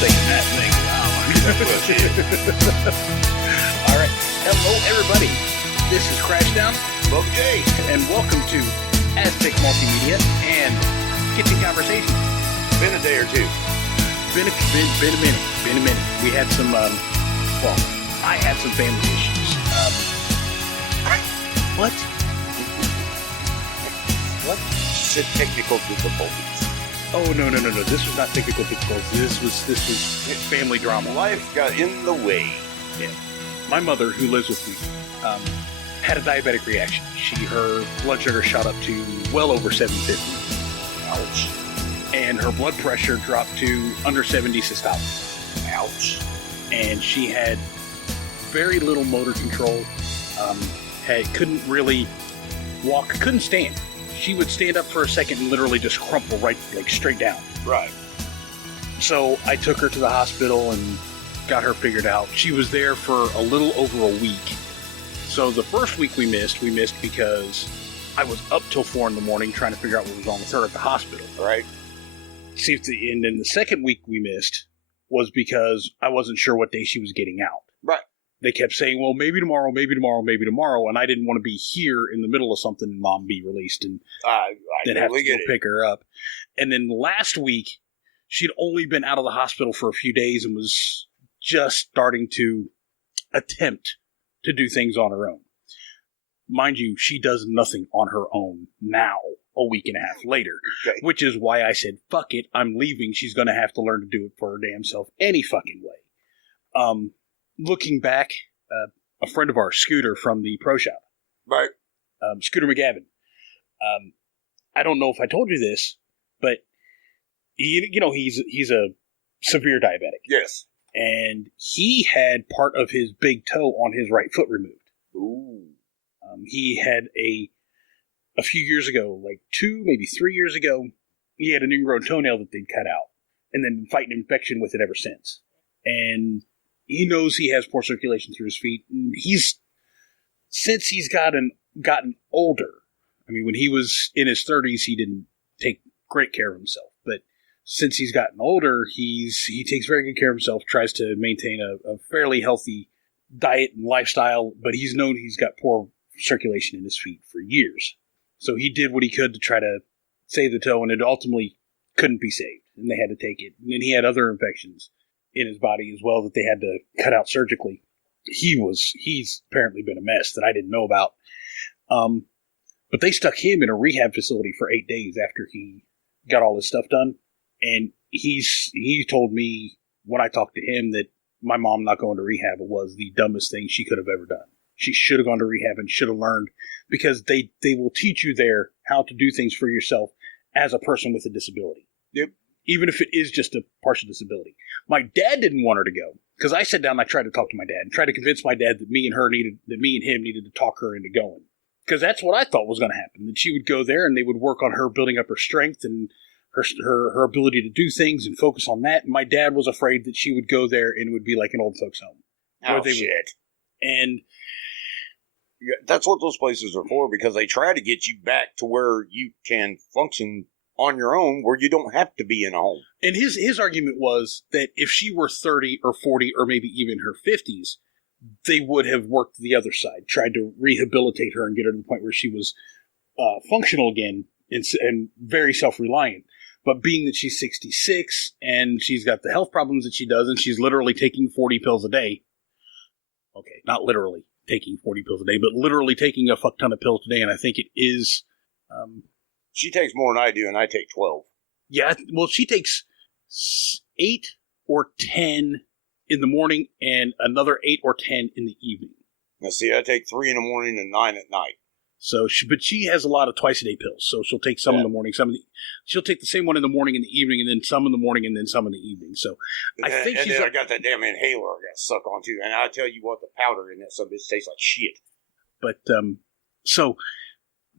thinking that thing. All right. Hello, everybody. This is Crashdown, Bubba J, and welcome to Aztec Multimedia and Kitchen Conversation. been a day or two. Been a minute. We had some, I had some family issues. What? What? Said technical difficulties. Oh, no. This was not technical difficulties. This was family drama. Life got in the way. Yeah. My mother, who lives with me, had a diabetic reaction. Her blood sugar shot up to well over 750. Ouch. And her blood pressure dropped to under 70 systolic. Ouch. And she had very little motor control. Couldn't really walk, couldn't stand. She would stand up for a second and literally just crumple straight down. Right. So I took her to the hospital and got her figured out. She was there for a little over a week. So the first week we missed because I was up till 4 a.m. trying to figure out what was wrong with her at the hospital. Right. And then the second week we missed was because I wasn't sure what day she was getting out. Right. They kept saying, well, maybe tomorrow, and I didn't want to be here in the middle of something and Mom be released and then have to go pick her up. And then last week, she'd only been out of the hospital for a few days and was just starting to attempt to do things on her own. Mind you, she does nothing on her own now, a week and a half later, okay. Which is why I said, fuck it, I'm leaving. She's going to have to learn to do it for her damn self any fucking way. Looking back, a friend of ours, Scooter from the Pro Shop. Right. Scooter McGavin. I don't know if I told you this, but he's a severe diabetic. Yes. And he had part of his big toe on his right foot removed. Ooh. He had a few years ago, like 2, maybe 3 years ago, he had an ingrown toenail that they'd cut out, and then been fighting infection with it ever since. And he knows he has poor circulation through his feet. And since he's gotten older, I mean, when he was in his 30s, he didn't take great care of himself. But since he's gotten older, he takes very good care of himself, tries to maintain a fairly healthy diet and lifestyle, but he's known he's got poor circulation in his feet for years. So he did what he could to try to save the toe, and it ultimately couldn't be saved, and they had to take it. And then he had other infections in his body as well that they had to cut out surgically. He's apparently been a mess that I didn't know about. But they stuck him in a rehab facility for 8 days after he got all his stuff done. And he told me when I talked to him that my mom not going to rehab was the dumbest thing she could have ever done. She should have gone to rehab and should have learned, because they will teach you there how to do things for yourself as a person with a disability. Yep. Even if it is just a partial disability. My dad didn't want her to go, because I sat down and I tried to talk to my dad and tried to convince my dad that me and him needed to talk her into going. Because that's what I thought was going to happen, that she would go there and they would work on her building up her strength and her ability to do things and focus on that. And my dad was afraid that she would go there and it would be like an old folks home. Oh, shit. And that's what those places are for, because they try to get you back to where you can function on your own, where you don't have to be in a home. And his argument was that if she were 30 or 40 or maybe even her 50s, they would have worked the other side, tried to rehabilitate her and get her to the point where she was functional again and very self-reliant. But being that she's 66 and she's got the health problems that she does, and she's literally taking 40 pills a day. Okay, not literally taking 40 pills a day, but literally taking a fuck ton of pills a day, and I think it is... she takes more than I do, and I take 12. Yeah, well, she takes 8 or 10 in the morning and another 8 or 10 in the evening. Now, see, I take 3 in the morning and 9 at night. So, but she has a lot of twice-a-day pills, so she'll take some in the morning, she'll take the same one in the morning and the evening, and then some in the morning and then some in the evening. So, I think and then I got that damn inhaler I got suck on too, and I tell you what, the powder in that some bitch tastes like shit. But so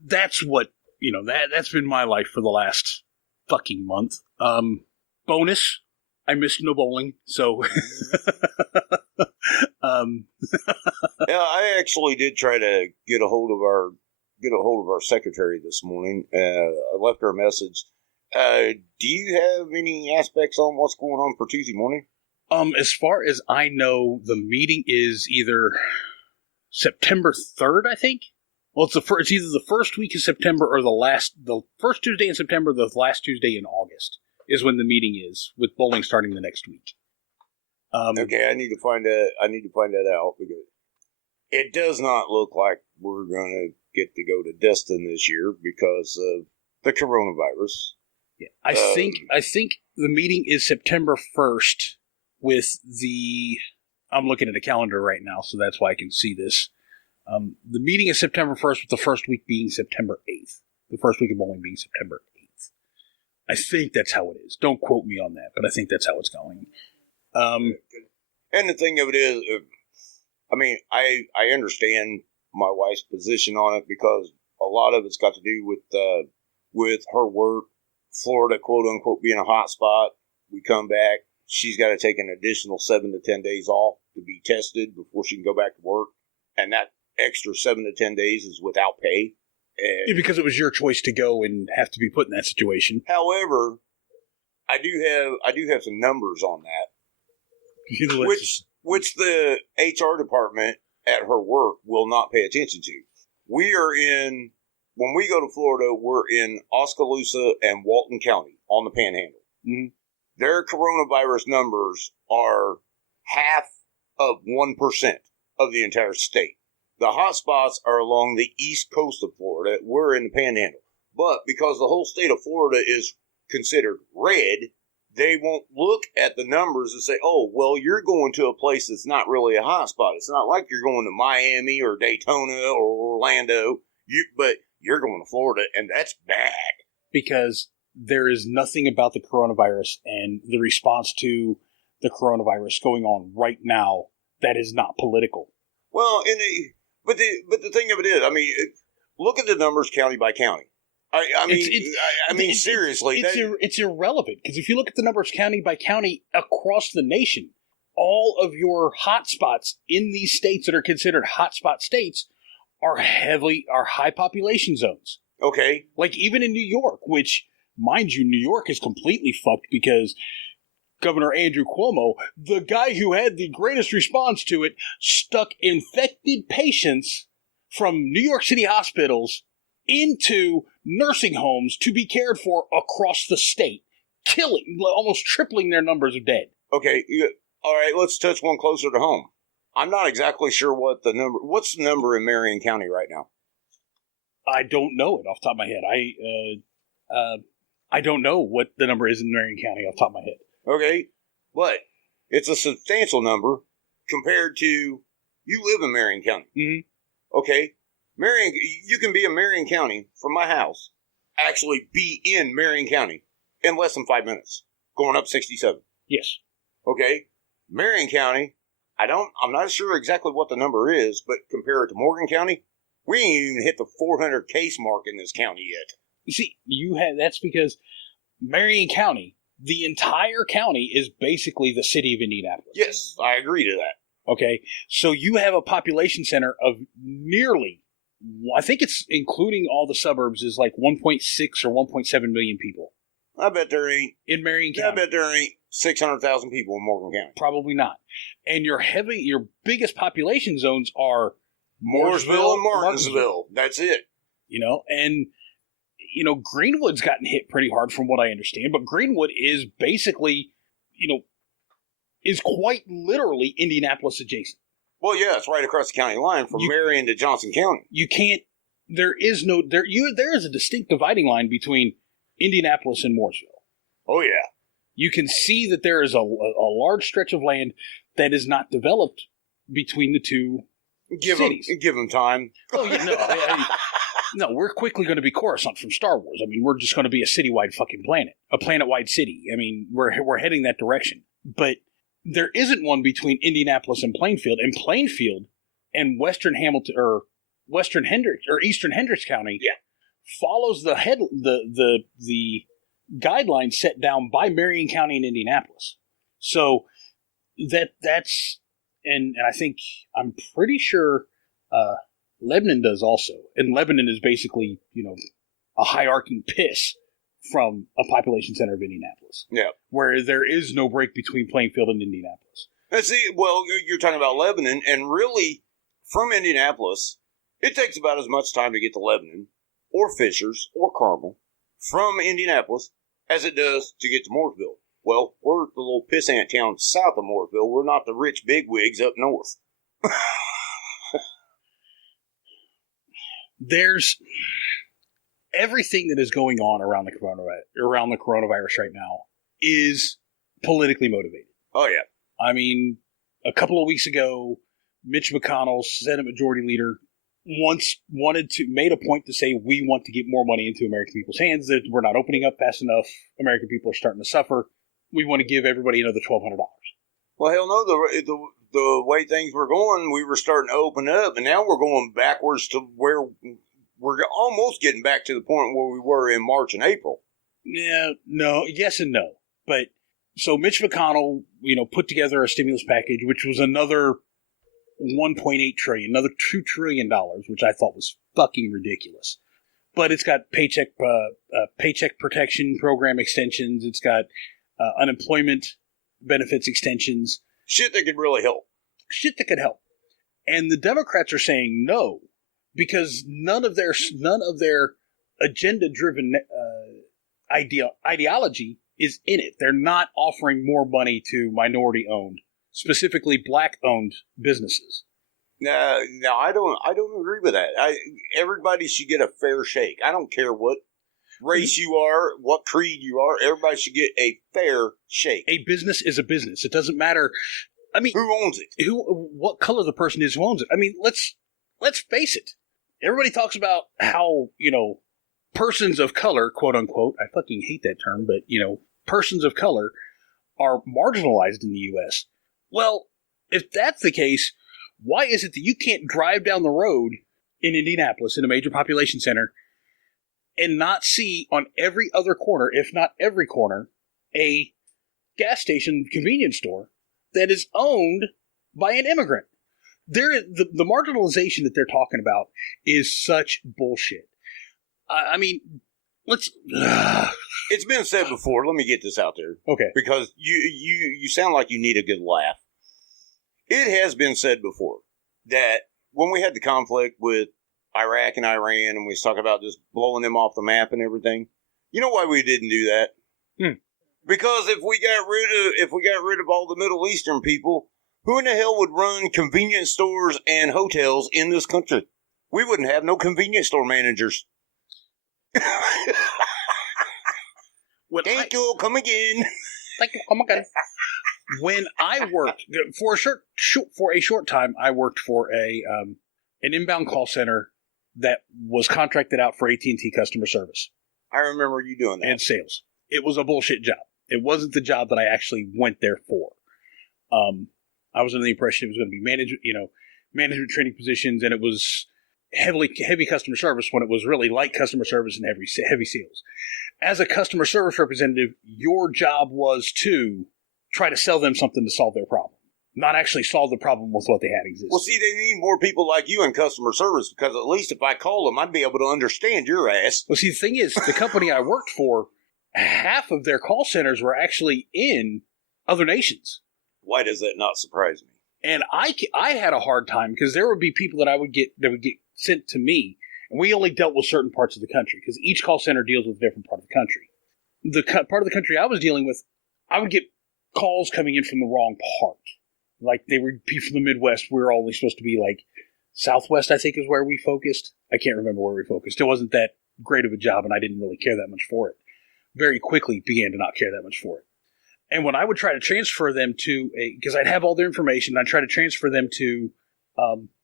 that's what that's been my life for the last fucking month. Bonus, I missed no bowling, so. Yeah, I actually did try to get a hold of our secretary this morning. I left her a message, Do you have any aspects on what's going on for Tuesday morning? As far as I know, the meeting is either September 3rd, I think. Well, it's either the first week of September or the first Tuesday in September, the last Tuesday in August is when the meeting is, with bowling starting the next week. Okay, I need to find that out because it does not look like we're going to get to go to Destin this year because of the coronavirus. Yeah, I think the meeting is September 1st with I'm looking at a calendar right now, so that's why I can see this. The meeting is September 1st, with the first week being September 8th. The first week of bowling being September 8th. I think that's how it is. Don't quote me on that, but I think that's how it's going. And the thing of it is, I understand my wife's position on it because a lot of it's got to do with her work. Florida, quote unquote, being a hot spot. We come back. She's got to take an additional 7 to 10 days off to be tested before she can go back to work. And that extra 7 to 10 days is without pay. Yeah, because it was your choice to go and have to be put in that situation. However, I do have some numbers on that, which the HR department at her work will not pay attention to. When we go to Florida, we're in Oskaloosa and Walton County on the Panhandle. Mm-hmm. Their coronavirus numbers are half of 1% of the entire state. The hot spots are along the east coast of Florida. We're in the Panhandle. But because the whole state of Florida is considered red, they won't look at the numbers and say, oh, well, you're going to a place that's not really a hot spot. It's not like you're going to Miami or Daytona or Orlando, but you're going to Florida, and that's bad. Because there is nothing about the coronavirus and the response to the coronavirus going on right now that is not political. Well, but the thing of it is, look at the numbers county by county. Seriously. It's irrelevant, because if you look at the numbers county by county across the nation, all of your hotspots in these states that are considered hotspot states are high population zones. Okay. Like even in New York, which, mind you, New York is completely fucked because Governor Andrew Cuomo, the guy who had the greatest response to it, stuck infected patients from New York City hospitals into nursing homes to be cared for across the state, almost tripling their numbers of dead. Okay, all right, let's touch one closer to home. I'm not exactly sure what's the number in Marion County right now? I don't know it off the top of my head. I don't know what the number is in Marion County off the top of my head. Okay, but it's a substantial number compared to, you live in Marion County. Mm-hmm. Okay, you can be in Marion County from my house, actually be in Marion County in less than 5 minutes, going up 67. Yes. Okay, Marion County, I'm not sure exactly what the number is, but compare it to Morgan County, we ain't even hit the 400 case mark in this county yet. You see, that's because Marion County, the entire county, is basically the city of Indianapolis. Yes, I agree to that. Okay, so you have a population center of nearly, I think it's including all the suburbs, is like 1.6 or 1.7 million people. I bet there ain't. In Marion County. I bet there ain't 600,000 people in Morgan County. Probably not. And your biggest population zones are Mooresville and Martinsville. That's it. And Greenwood's gotten hit pretty hard from what I understand, but Greenwood is basically, is quite literally Indianapolis adjacent. Well, yeah, it's right across the county line from Marion to Johnson County. You can't, there is a distinct dividing line between Indianapolis and Mooresville. Oh, yeah. You can see that there is a large stretch of land that is not developed between the two cities. Give them time. Oh, yeah, no, we're quickly going to be Coruscant from Star Wars. We're just going to be a citywide fucking planet, a planet-wide city. We're heading that direction. But there isn't one between Indianapolis and Plainfield and Western Hamilton or Western Hendricks or Eastern Hendricks County. Yeah. Follows the guidelines set down by Marion County and Indianapolis. So that's and I think, I'm pretty sure Lebanon does also. And Lebanon is basically, a hierarchy piss from a population center of Indianapolis. Yeah. Where there is no break between Plainfield and Indianapolis. See, well, you're talking about Lebanon, and really, from Indianapolis, it takes about as much time to get to Lebanon, or Fishers, or Carmel, from Indianapolis, as it does to get to Mooresville. Well, we're the little pissant town south of Mooresville. We're not the rich bigwigs up north. There's everything that is going on around the coronavirus right now is politically motivated. Oh, yeah. I mean, a couple of weeks ago, Mitch McConnell, Senate Majority Leader, made a point to say we want to get more money into American people's hands, that we're not opening up fast enough. American people are starting to suffer. We want to give everybody another $1,200. Well, hell no, the way things were going, we were starting to open up, and now we're going backwards to where we're almost getting back to the point where we were in March and April. Yeah, no, yes and no. But so Mitch McConnell, put together a stimulus package, which was another $1.8 trillion, another $2 trillion, which I thought was fucking ridiculous. But it's got paycheck protection program extensions. It's got unemployment benefits extensions. Shit that could really help. Shit that could help. And the Democrats are saying no, because none of their agenda-driven ideology is in it. They're not offering more money to minority-owned, specifically black-owned businesses. No, I don't agree with that. Everybody should get a fair shake. I don't care what race you are, what creed you are. Everybody should get a fair shake. A business is a business. It doesn't matter. I mean, who owns it? What color the person is who owns it. I mean, let's face it. Everybody talks about how, persons of color, quote unquote, I fucking hate that term, but, persons of color are marginalized in the U.S. Well, if that's the case, why is it that you can't drive down the road in Indianapolis, in a major population center, and not see on every other corner, if not every corner, a gas station convenience store that is owned by an immigrant? The marginalization that they're talking about is such bullshit. I mean, let's... It's been said before. Let me get this out there. Okay. Because you sound like you need a good laugh. It has been said before that when we had the conflict with Iraq and Iran, and we was talking about just blowing them off the map and everything, you know why we didn't do that? Because if we got rid of all the Middle Eastern people, who in the hell would run convenience stores and hotels in this country? We wouldn't have no convenience store managers. Thank you. Come again. Thank you. Come again. When I worked for a short time, I worked for an inbound call center that was contracted out for AT&T customer service. I remember you doing that. And sales. It was a bullshit job. It wasn't the job that I actually went there for. I was under the impression it was going to be management training positions, and it was heavy customer service when it was really light customer service and heavy sales. As a customer service representative, your job was to try to sell them something to solve their problem, not actually solve the problem with what they had existing. Well, see, they need more people like you in customer service, because at least if I call them, I'd be able to understand your ass. Well, see, the thing is, the company I worked for, half of their call centers were actually in other nations. Why does that not surprise me? And I had a hard time, because there would be people that would get sent to me, and we only dealt with certain parts of the country, because each call center deals with a different part of the country. The part of the country I was dealing with, I would get calls coming in from the wrong part. Like, they would be from the Midwest. We were only supposed to be, like, Southwest, I think, is where we focused. I can't remember where we focused. It wasn't that great of a job, and I didn't really care that much for it. Very quickly began to not care that much for it. And when I would try to transfer them to because I'd have all their information, I'd try to transfer them to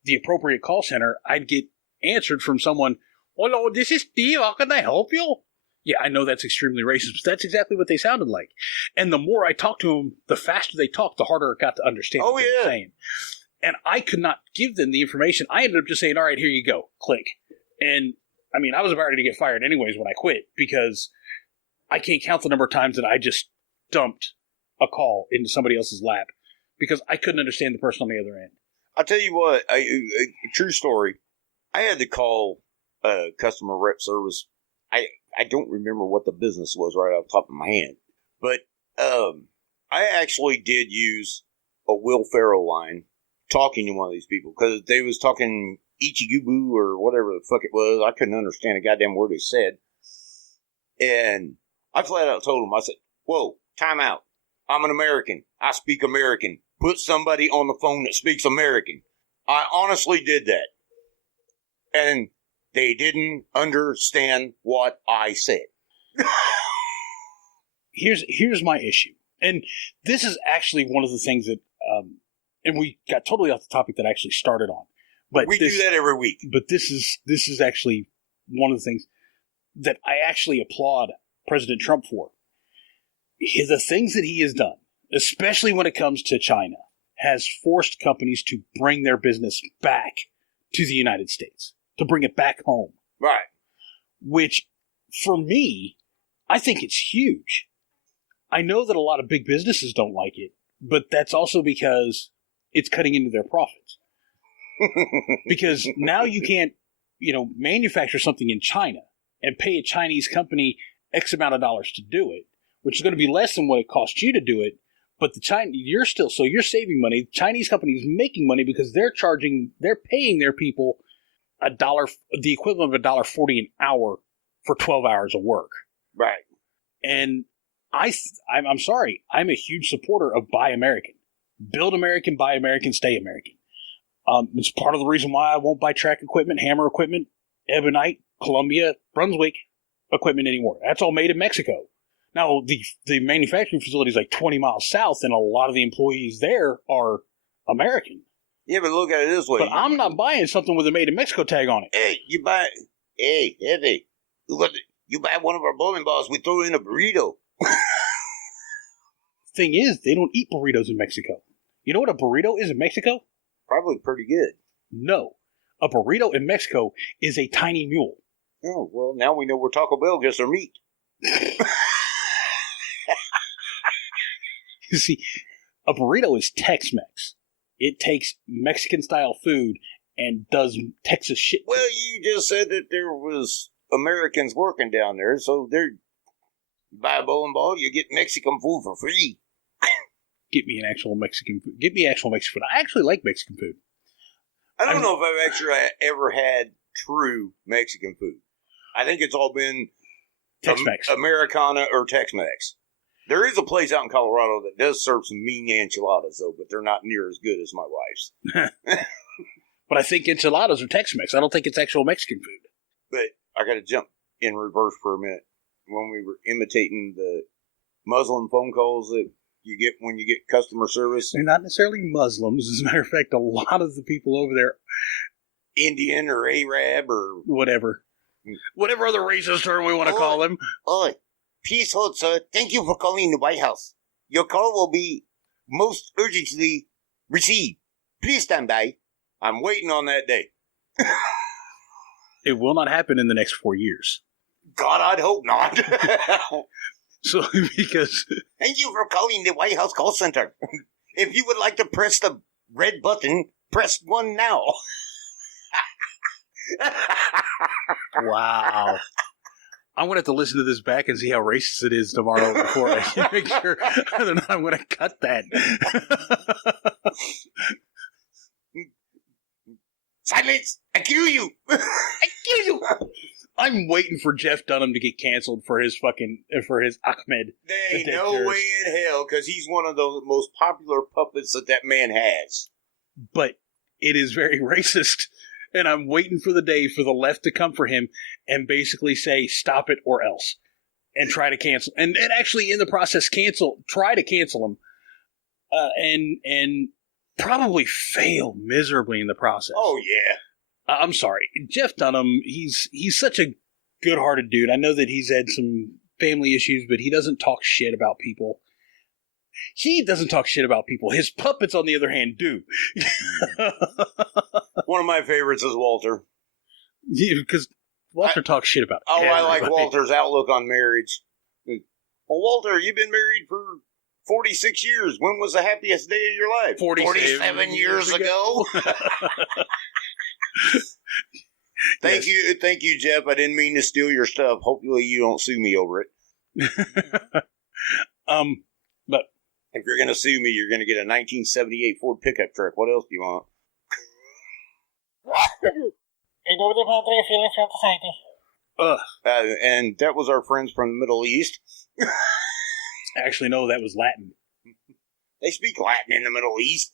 the appropriate call center, I'd get answered from someone, "Hello, this is Steve. How can I help you?" Yeah, I know that's extremely racist, but that's exactly what they sounded like. And the more I talked to them, the faster they talked, the harder it got to understand what they were saying. And I could not give them the information. I ended up just saying, "All right, here you go. Click." And, I mean, I was about ready to get fired anyways when I quit, because I can't count the number of times that I just dumped a call into somebody else's lap because I couldn't understand the person on the other end. I'll tell you what, a true story. I had to call customer rep service I don't remember what the business was right off the top of my head. But I actually did use a Will Ferrell line talking to one of these people because they was talking Ichigubu or whatever the fuck it was. I couldn't understand a goddamn word they said. And I flat out told him, I said, whoa, time out. I'm an American. I speak American. Put somebody on the phone that speaks American. I honestly did that. And they didn't understand what I said. Here's my issue. And this is actually one of the things that, and we got totally off the topic that I actually started on. But we do that every week. But this is actually one of the things that I actually applaud President Trump for. The things that he has done, especially when it comes to China, has forced companies to bring their business back to the United States, to bring it back home. Right. Which, for me, I think it's huge. I know that a lot of big businesses don't like it, but that's also because it's cutting into their profits. Because now you can't, manufacture something in China and pay a Chinese company X amount of dollars to do it, which is going to be less than what it costs you to do it. But you're saving money. The Chinese company is making money because they're paying their people the equivalent of $1.40 an hour for 12 hours of work. Right. And I'm sorry, I'm a huge supporter of Buy American. Build American, buy American, stay American. It's part of the reason why I won't buy track equipment, hammer equipment, Ebonite, Columbia, Brunswick equipment anymore. That's all made in Mexico. Now, the manufacturing facility is like 20 miles south, and a lot of the employees there are American. Yeah, but look at it this way. But I'm not buying something with a made in Mexico tag on it. Hey, Eddie, you buy one of our bowling balls, we throw in a burrito. Thing is, they don't eat burritos in Mexico. You know what a burrito is in Mexico? Probably pretty good. No. A burrito in Mexico is a tiny mule. Oh, well, now we know where Taco Bell gets their meat. You see, a burrito is Tex-Mex. It takes Mexican-style food and does Texas shit. Well, you just said that there was Americans working down there, so you buy a bowling ball, you get Mexican food for free. Get me actual Mexican food. I actually like Mexican food. I don't know if I've actually ever had true Mexican food. I think it's all been Tex-Mex. Americana or Tex-Mex. There is a place out in Colorado that does serve some mean enchiladas, though, but they're not near as good as my wife's. But I think enchiladas are Tex-Mex. I don't think it's actual Mexican food. But I got to jump in reverse for a minute. When we were imitating the Muslim phone calls that you get when you get customer service. They're not necessarily Muslims. As a matter of fact, a lot of the people over there, Indian or Arab or whatever other racist term we want to call them. Oh, please hold, sir. Thank you for calling the White House. Your call will be most urgently received. Please stand by. I'm waiting on that day. It will not happen in the next 4 years. God, I'd hope not. So, because... Thank you for calling the White House call center. If you would like to press the red button, press 1 now. Wow. I'm going to have to listen to this back and see how racist it is tomorrow before I can make sure whether or not I'm going to cut that. Silence! I kill you! I kill you! I'm waiting for Jeff Dunham to get canceled for his Ahmed. There ain't no way in hell, because he's one of the most popular puppets that man has. But it is very racist, and I'm waiting for the day for the left to come for him and basically say, stop it or else, and try to cancel. And actually, in the process, try to cancel him, and probably fail miserably in the process. Oh, yeah. I'm sorry. Jeff Dunham, he's such a good-hearted dude. I know that he's had some family issues, but he doesn't talk shit about people. He doesn't talk shit about people. His puppets, on the other hand, do. One of my favorites is Walter. Yeah, because Walter talks shit about everybody. I like Walter. Walter's outlook on marriage. Well, Walter, you've been married for 46 years. When was the happiest day of your life? 47 years ago. Thank you, Jeff. I didn't mean to steal your stuff. Hopefully, you don't sue me over it. But if you're going to sue me, you're going to get a 1978 Ford pickup truck. What else do you want? And that was our friends from the Middle East. Actually, no, that was Latin. They speak Latin in the Middle East.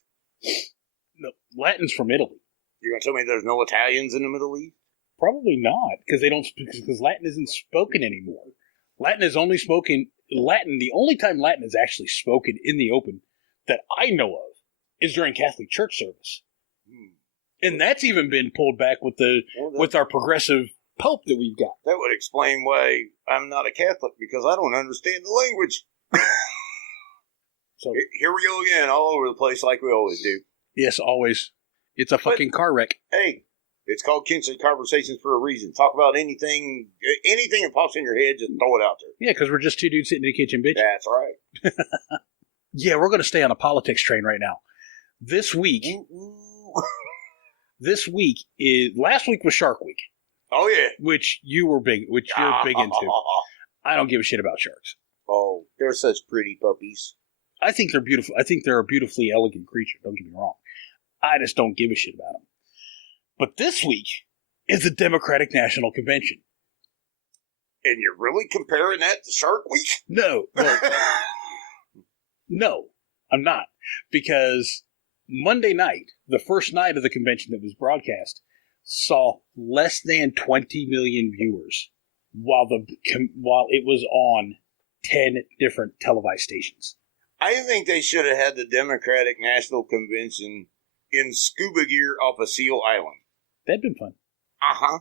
No, Latin's from Italy. You're going to tell me there's no Italians in the Middle East? Probably not, because Latin isn't spoken anymore. Latin is only spoken. The only time Latin is actually spoken in the open that I know of is during Catholic church service. And that's even been pulled back with our progressive Pope that we've got. That would explain why I'm not a Catholic, because I don't understand the language. So here we go again, all over the place like we always do. Yes, always. It's a fucking car wreck. Hey, it's called Kinsey Conversations for a reason. Talk about anything that pops in your head, just throw it out there. Yeah, because we're just two dudes sitting in the kitchen bitching. That's right. Yeah, we're going to stay on a politics train right now. This week, last week was Shark Week. Oh yeah, which you're big into. I don't give a shit about sharks. Oh, they're such pretty puppies. I think they're beautiful. I think they're a beautifully elegant creature. Don't get me wrong. I just don't give a shit about them. But this week is the Democratic National Convention. And you're really comparing that to Shark Week? No. No, I'm not. Because Monday night, the first night of the convention that was broadcast, saw less than 20 million viewers while it was on 10 different televised stations. I think they should have had the Democratic National Convention in scuba gear off a Seal Island. That'd been fun. Uh-huh.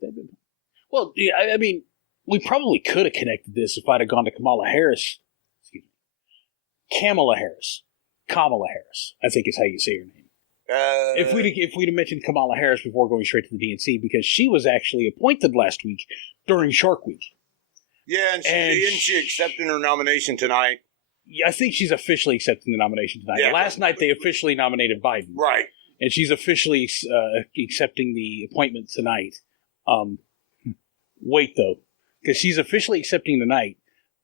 That'd been fun. Well, yeah, I mean, we probably could have connected this if I'd have gone to Kamala Harris, I think is how you say her name. If we'd have mentioned Kamala Harris before going straight to the DNC, because she was actually appointed last week during Shark Week. Yeah, and she accepted her nomination tonight. Yeah, I think she's officially accepting the nomination tonight. Yeah, last night they officially nominated Biden. Right. And she's officially accepting the appointment tonight. Wait, though, because she's officially accepting tonight.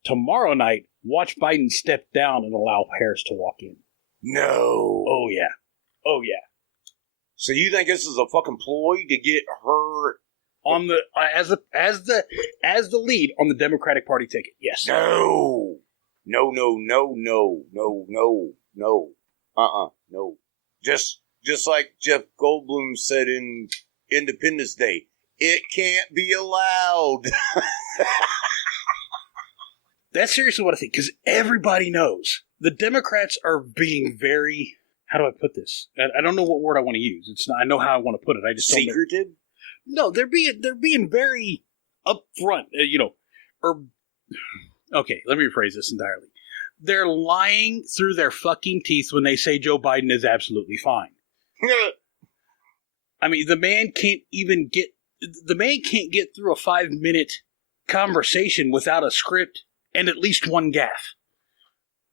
Tomorrow night, watch Biden step down and allow Harris to walk in. No. Oh, yeah. Oh, yeah. So you think this is a fucking ploy to get her on the as the lead on the Democratic Party ticket? Yes. No. No. No. Just like Jeff Goldblum said in Independence Day, it can't be allowed. That's seriously what I think, because everybody knows the Democrats are being very. How do I put this? I don't know what word I want to use. It's not. I know how I want to put it. I just secretive. No, they're being very upfront. Okay, let me rephrase this entirely. They're lying through their fucking teeth when they say Joe Biden is absolutely fine. I mean, the man can't get through a 5-minute conversation without a script and at least one gaffe.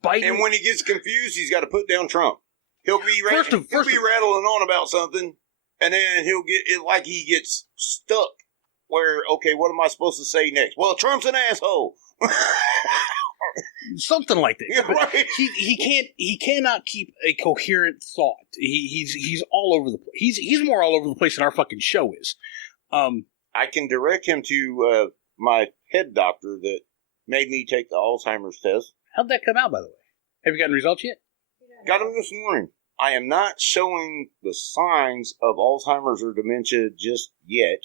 Biden, and when he gets confused, he's got to put down Trump. He'll be rattling on about something, and then he'll get it like he gets stuck. Where, okay, what am I supposed to say next? Well, Trump's an asshole. Something like that. Yeah, right. He cannot keep a coherent thought. He's all over the place. He's more all over the place than our fucking show is. I can direct him to my head doctor that made me take the Alzheimer's test. How'd that come out, by the way? Have you gotten results yet? Got them this morning. I am not showing the signs of Alzheimer's or dementia just yet,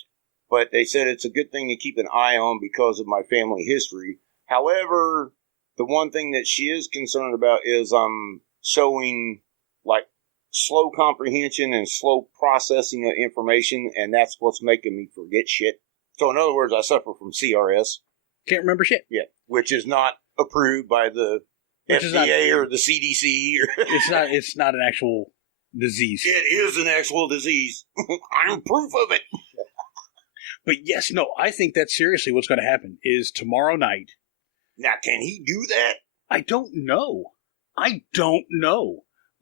but they said it's a good thing to keep an eye on because of my family history. However, the one thing that she is concerned about is I'm showing like slow comprehension and slow processing of information, and that's what's making me forget shit. So in other words, I suffer from CRS. Can't remember shit. Yeah, which is not approved by the FDA or the CDC. It's not an actual disease. It is an actual disease. I'm proof of it. But yes, no, I think that's seriously what's going to happen is tomorrow night. Now, can he do that? I don't know.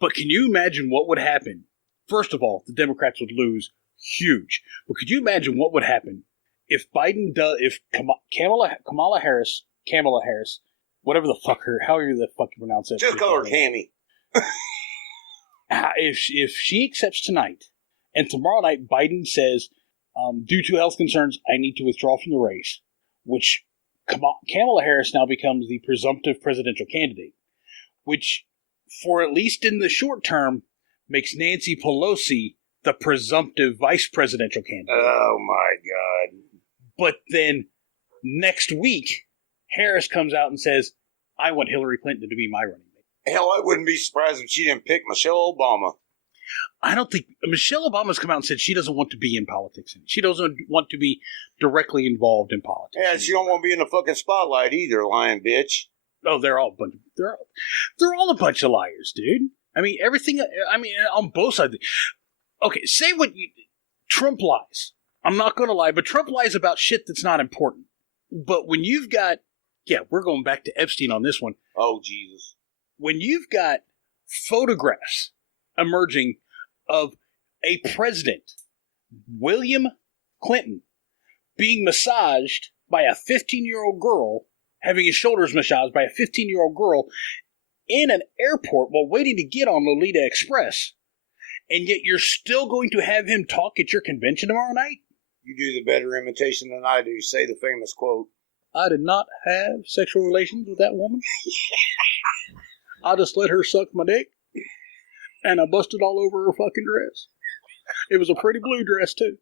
But can you imagine what would happen? First of all, the Democrats would lose huge. But could you imagine what would happen if Kamala Harris, whatever the fuck however the fuck you pronounce it. Just call her Cammy. If she accepts tonight, and tomorrow night Biden says, due to health concerns, I need to withdraw from the race, which Kamala Harris now becomes the presumptive presidential candidate, which, for at least in the short term, makes Nancy Pelosi the presumptive vice presidential candidate. Oh, my God. But then next week, Harris comes out and says, I want Hillary Clinton to be my running mate. Hell, I wouldn't be surprised if she didn't pick Michelle Obama. I don't think... Michelle Obama's come out and said she doesn't want to be in politics. She doesn't want to be directly involved in politics. Yeah, she don't want to be in the fucking spotlight either, lying bitch. Oh, they're all a bunch of liars, dude. I mean, everything... I mean, on both sides... Okay, say what you... Trump lies. I'm not going to lie, but Trump lies about shit that's not important. But when you've got... Yeah, we're going back to Epstein on this one. Oh, Jesus. When you've got photographs emerging of a president, William Clinton, being massaged by a 15-year-old girl, having his shoulders massaged by a 15-year-old girl in an airport while waiting to get on Lolita Express, and yet you're still going to have him talk at your convention tomorrow night? You do the better imitation than I do. Say the famous quote. I did not have sexual relations with that woman. I just let her suck my dick, and I busted all over her fucking dress. It was a pretty blue dress, too.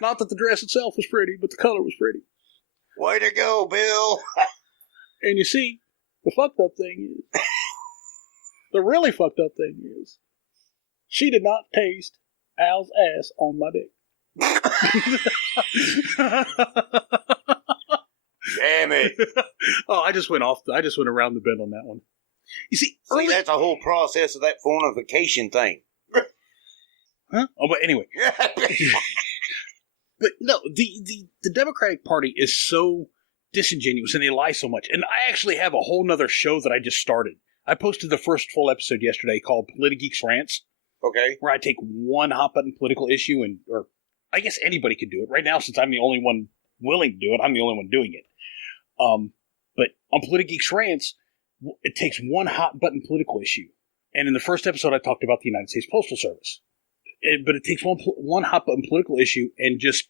Not that the dress itself was pretty, but the color was pretty. Way to go, Bill. And you see, the fucked up thing is, the really fucked up thing is, she did not taste Al's ass on my dick. Damn it. Oh, I just went around the bend on that one. You see, that's a whole process of that fornication thing. Huh? Oh, but anyway. But no, the Democratic Party is so disingenuous and they lie so much. And I actually have a whole nother show that I just started. I posted the first full episode yesterday called Politigeeks Rants. Okay. Where I take one hot button political issue or I guess anybody could do it. Right now, since I'm the only one willing to do it, I'm the only one doing it. But on Politigeeks Rants, it takes one hot button political issue. And in the first episode, I talked about the United States Postal Service. But it takes one hot button political issue and just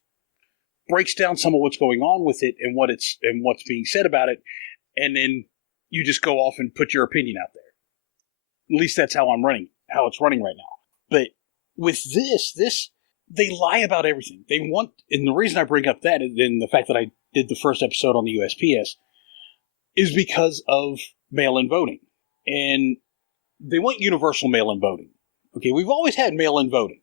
breaks down some of what's going on with it and what's being said about it. And then you just go off and put your opinion out there. At least that's how it's running right now. But with this, they lie about everything. And the reason I bring up that and the fact that I did the first episode on the USPS is because of mail-in voting. And they want universal mail-in voting. Okay, we've always had mail-in voting,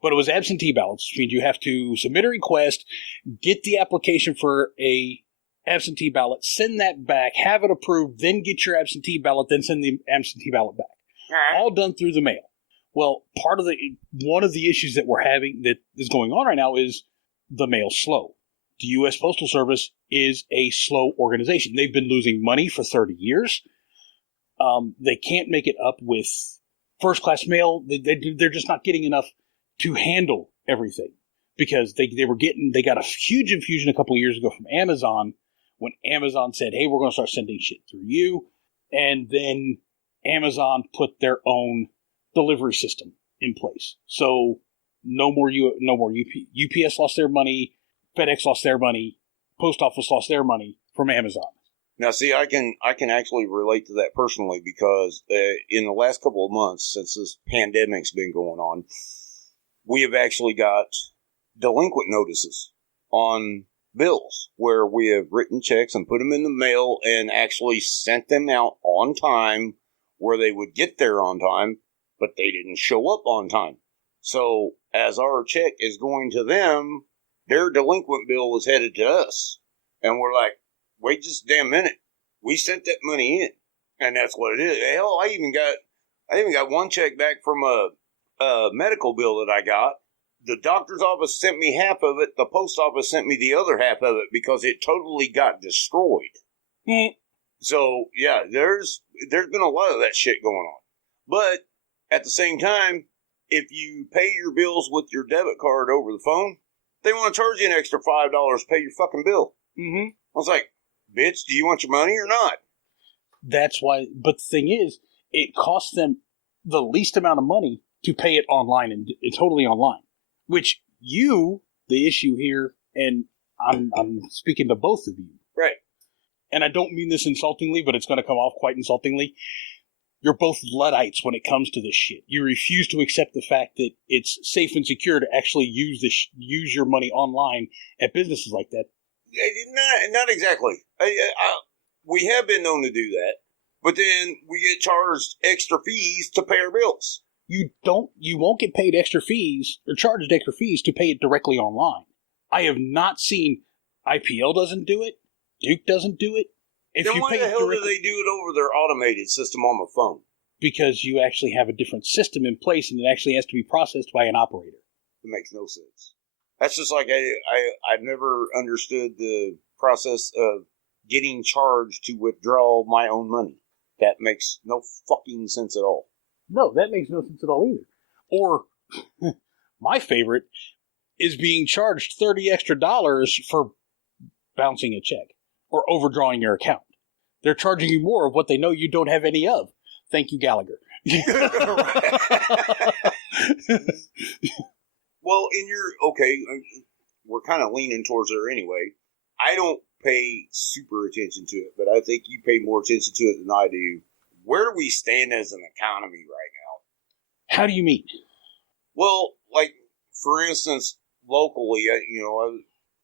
but it was absentee ballots, which means you have to submit a request, get the application for a absentee ballot, send that back, have it approved, then get your absentee ballot, then send the absentee ballot back. All done through the mail. Well, one of the issues that we're having that is going on right now is the mail's slow. The U.S. Postal Service is a slow organization. They've been losing money for 30 years. They can't make it up with first-class mail. They're just not getting enough to handle everything because they got a huge infusion a couple of years ago from Amazon when Amazon said, hey, we're going to start sending shit through you. And then Amazon put their own delivery system in place. So no more UPS lost their money, FedEx lost their money, Post Office lost their money from Amazon. Now, see, I can actually relate to that personally because in the last couple of months since this pandemic's been going on, we have actually got delinquent notices on bills where we have written checks and put them in the mail and actually sent them out on time where they would get there on time, but they didn't show up on time. So as our check is going to them, their delinquent bill was headed to us. And we're like, wait just a damn minute. We sent that money in. And that's what it is. Hell, I even got one check back from a medical bill that I got. The doctor's office sent me half of it. The post office sent me the other half of it because it totally got destroyed. So, yeah, there's been a lot of that shit going on. But at the same time, if you pay your bills with your debit card over the phone, they want to charge you an extra $5 to pay your fucking bill. Mm-hmm. I was like, bitch, do you want your money or not? That's why. But the thing is, it costs them the least amount of money to pay it online and totally online. Which the issue here, and I'm speaking to both of you, right? And I don't mean this insultingly, but it's going to come off quite insultingly. You're both Luddites when it comes to this shit. You refuse to accept the fact that it's safe and secure to actually use your money online at businesses like that. Not exactly. We have been known to do that, but then we get charged extra fees to pay our bills. You won't get paid extra fees or charged extra fees to pay it directly online. I have not seen IPL doesn't do it. Duke doesn't do it. Then why the hell do they do it over their automated system on the phone? Because you actually have a different system in place, and it actually has to be processed by an operator. It makes no sense. That's just like I've never understood the process of getting charged to withdraw my own money. That makes no fucking sense at all. No, that makes no sense at all either. Or, my favorite is being charged $30 extra for bouncing a check or overdrawing your account. They're charging you more of what they know you don't have any of. Thank you, Gallagher. Well, we're kind of leaning towards her anyway. I don't pay super attention to it, but I think you pay more attention to it than I do. Where do we stand as an economy right now? How do you mean? Well, like, for instance, locally, I've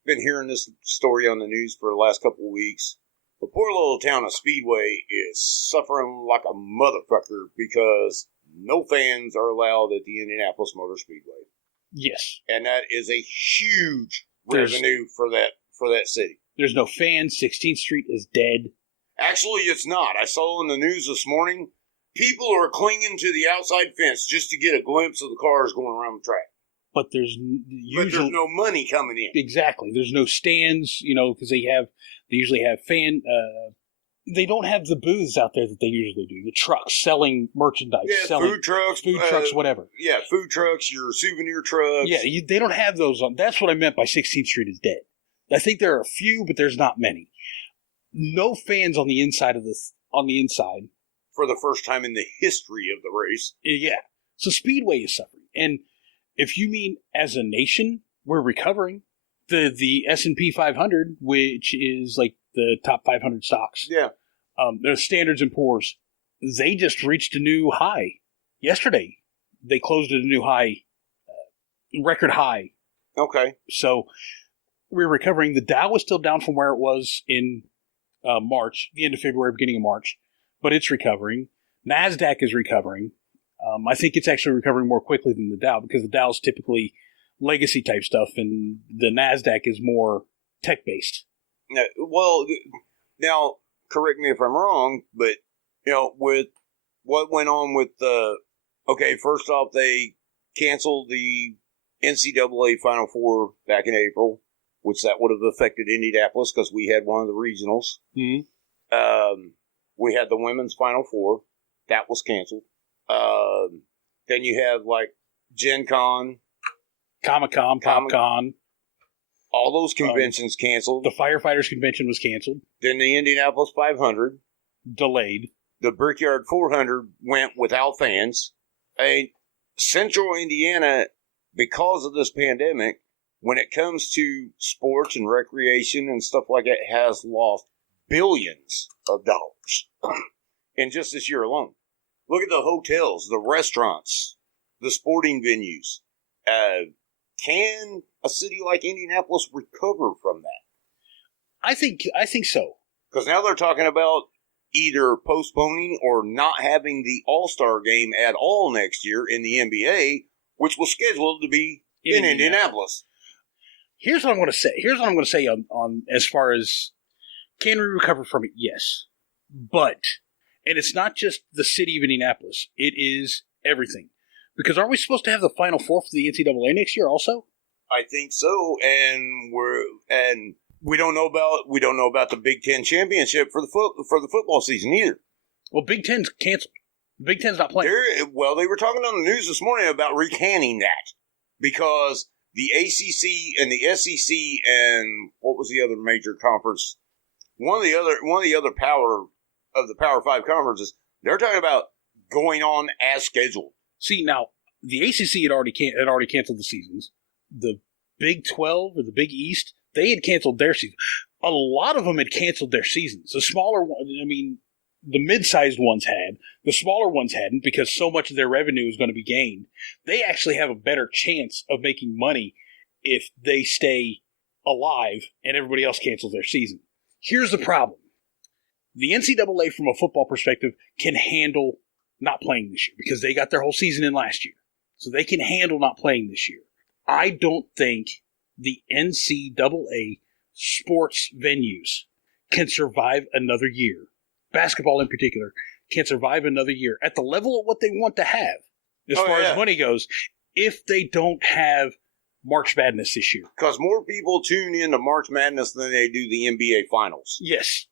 been hearing this story on the news for the last couple of weeks. The poor little town of Speedway is suffering like a motherfucker because no fans are allowed at the Indianapolis Motor Speedway. Yes. And that is a huge revenue for that city. There's no fans. 16th Street is dead. Actually, it's not. I saw in the news this morning, people are clinging to the outside fence just to get a glimpse of the cars going around the track. But there's no money coming in. Exactly. There's no stands, because they usually have they don't have the booths out there that they usually do. The trucks selling merchandise. Yeah, food trucks, whatever. Yeah, food trucks, your souvenir trucks. Yeah, they don't have those on. That's what I meant by 16th Street is dead. I think there are a few, but there's not many. No fans on the inside of this. On the inside, for the first time in the history of the race. Yeah. So Speedway is suffering, and if you mean as a nation, we're recovering. The S&P 500, which is like the top 500 stocks. Yeah. The Standards & Poor's, they just reached a new high yesterday. They closed at a new high, record high. Okay. So we're recovering. The Dow is still down from where it was in March, the end of February, beginning of March, but it's recovering. NASDAQ is recovering. I think it's actually recovering more quickly than the Dow because the Dow is typically legacy type stuff and the NASDAQ is more tech based. Well, now correct me if I'm wrong, but with what went on with first off, they canceled the NCAA Final Four back in April, which that would have affected Indianapolis because we had one of the regionals. Mm-hmm. We had the women's Final Four. That was canceled. Then you have like Gen Con, Comic-Con, PopCon. All those conventions canceled. The Firefighters Convention was canceled. Then the Indianapolis 500. Delayed. The Brickyard 400 went without fans. Central Indiana, because of this pandemic, when it comes to sports and recreation and stuff like that, has lost billions of dollars in just this year alone. Look at the hotels, the restaurants, the sporting venues. Can a city like Indianapolis recover from that? I think so. Because now they're talking about either postponing or not having the All-Star game at all next year in the NBA, which was scheduled to be in Indianapolis. Here's what I'm going to say. Here's what I'm going to say on as far as can we recover from it? Yes. But, and it's not just the city of Indianapolis. It is everything. Because aren't we supposed to have the Final Four for the NCAA next year also? I think so, and we don't know about the Big Ten championship for the football season either. Well, Big Ten's canceled. The Big Ten's not playing. Well, they were talking on the news this morning about recanting that because the ACC and the SEC and what was the other major conference? One of the other Power 5 conferences, they're talking about going on as scheduled. See, now the ACC had already canceled the seasons. The Big 12 or the Big East, they had canceled their season. A lot of them had canceled their seasons. The smaller ones, the mid-sized ones had. The smaller ones hadn't because so much of their revenue is going to be gained. They actually have a better chance of making money if they stay alive and everybody else cancels their season. Here's the problem. The NCAA, from a football perspective, can handle not playing this year because they got their whole season in last year. So they can handle not playing this year. I don't think the NCAA sports venues can survive another year. Basketball in particular can survive another year at the level of what they want to have as far as money goes if they don't have March Madness this year. Because more people tune in to March Madness than they do the NBA Finals. Yes.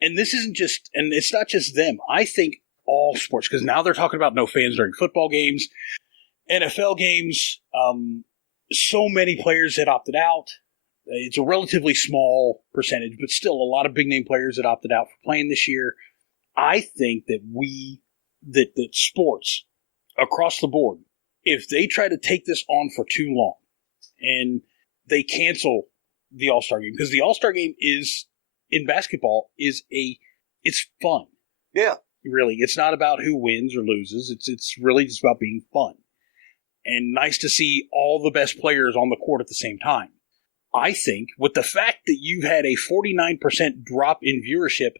And this isn't just, and it's not just them. I think all sports, because now they're talking about no fans during football games, NFL games. So many players had opted out. It's a relatively small percentage, but still a lot of big name players that opted out for playing this year. I think that that sports across the board, if they try to take this on for too long and they cancel the All-Star game, because the All-Star game is, in basketball, it's fun. Yeah. Really. It's not about who wins or loses. It's really just about being fun. And nice to see all the best players on the court at the same time. I think with the fact that you've had a 49% drop in viewership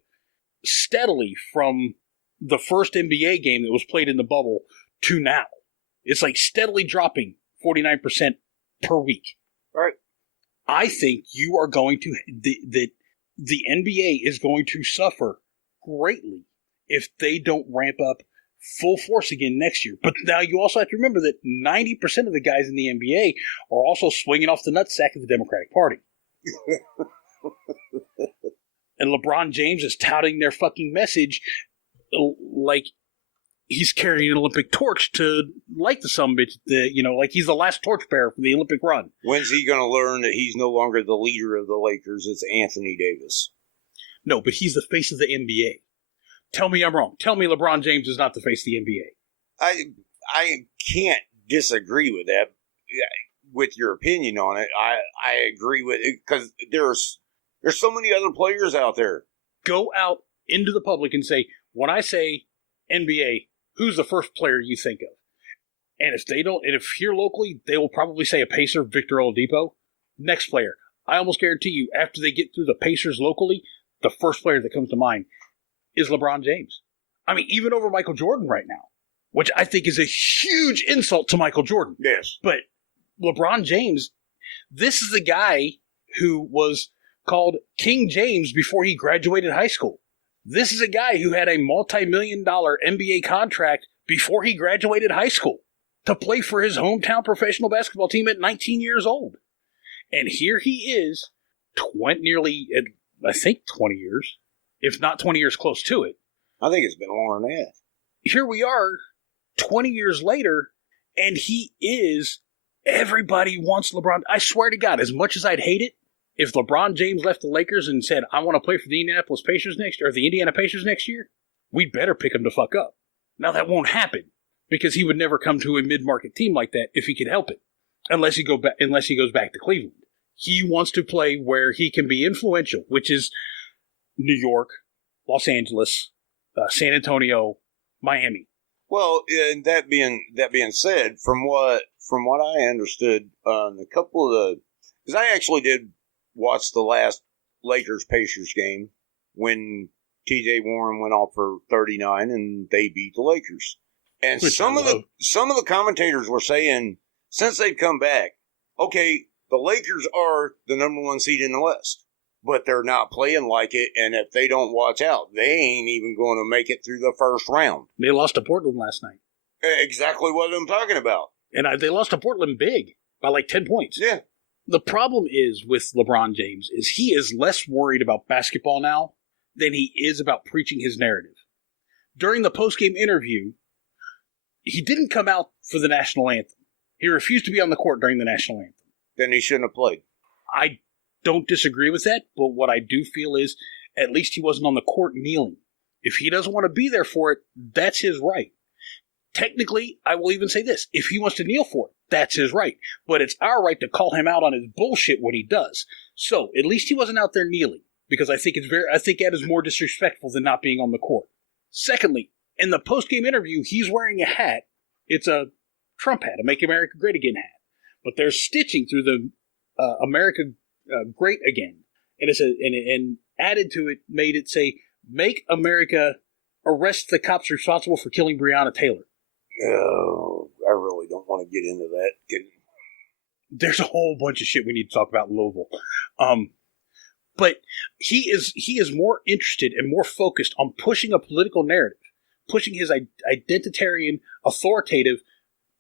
steadily from the first NBA game that was played in the bubble to now, it's like steadily dropping 49% per week. Right. I think you are going to, the NBA is going to suffer greatly if they don't ramp up full force again next year. But now you also have to remember that 90% of the guys in the NBA are also swinging off the nutsack of the Democratic Party. And LeBron James is touting their fucking message like he's carrying an Olympic torch to light the summit, like he's the last torchbearer for the Olympic run. When's he going to learn that he's no longer the leader of the Lakers? It's Anthony Davis. No, but he's the face of the NBA. Tell me I'm wrong. Tell me LeBron James is not the face of the NBA. I can't disagree with that, with your opinion on it. I agree with it because there's so many other players out there. Go out into the public and say, when I say NBA, who's the first player you think of? And if they don't, and if here locally, they will probably say a Pacer, Victor Oladipo. Next player. I almost guarantee you, after they get through the Pacers locally, the first player that comes to mind is LeBron James. I mean, even over Michael Jordan right now, which I think is a huge insult to Michael Jordan. Yes. But LeBron James, this is the guy who was called King James before he graduated high school. This is a guy who had a multi-million-dollar NBA contract before he graduated high school to play for his hometown professional basketball team at 19 years old. And here he is, nearly, I think, 20 years. If not 20 years, close to it. I think it's been longer than that. Here we are, 20 years later, and he is, everybody wants LeBron. I swear to God, as much as I'd hate it, if LeBron James left the Lakers and said, I want to play for the Indianapolis Pacers next year, or the Indiana Pacers next year, we'd better pick him to fuck up. Now that won't happen, because he would never come to a mid-market team like that if he could help it, unless he goes back to Cleveland. He wants to play where he can be influential, which is New York, Los Angeles, San Antonio, Miami. Well, and that being said, from what I understood, a couple of the, because I actually did watch the last Lakers-Pacers game when T.J. Warren went off for 39 and they beat the Lakers. And some of the commentators were saying, since they've come back, okay, the Lakers are the number one seed in the West. But they're not playing like it, and if they don't watch out, they ain't even going to make it through the first round. They lost to Portland last night. Exactly what I'm talking about. And they lost to Portland big, by like 10 points. Yeah. The problem is with LeBron James is he is less worried about basketball now than he is about preaching his narrative. During the post-game interview, He didn't come out for the national anthem. He refused to be on the court during the national anthem. Then he shouldn't have played. I don't disagree with that, but what I do feel is at least he wasn't on the court kneeling. If he doesn't want to be there for it, that's his right. Technically, I will even say this. If he wants to kneel for it, that's his right. But it's our right to call him out on his bullshit when he does. So, at least he wasn't out there kneeling, because I think that is more disrespectful than not being on the court. Secondly, in the post-game interview, he's wearing a hat. It's a Trump hat, a Make America Great Again hat. But there's stitching through the America Great Again. And and added to it, made it say, Make America Arrest the Cops Responsible for Killing Breonna Taylor. No, I really don't want to get into that. There's a whole bunch of shit we need to talk about in Louisville. But he is more interested and more focused on pushing a political narrative, pushing his identitarian, authoritative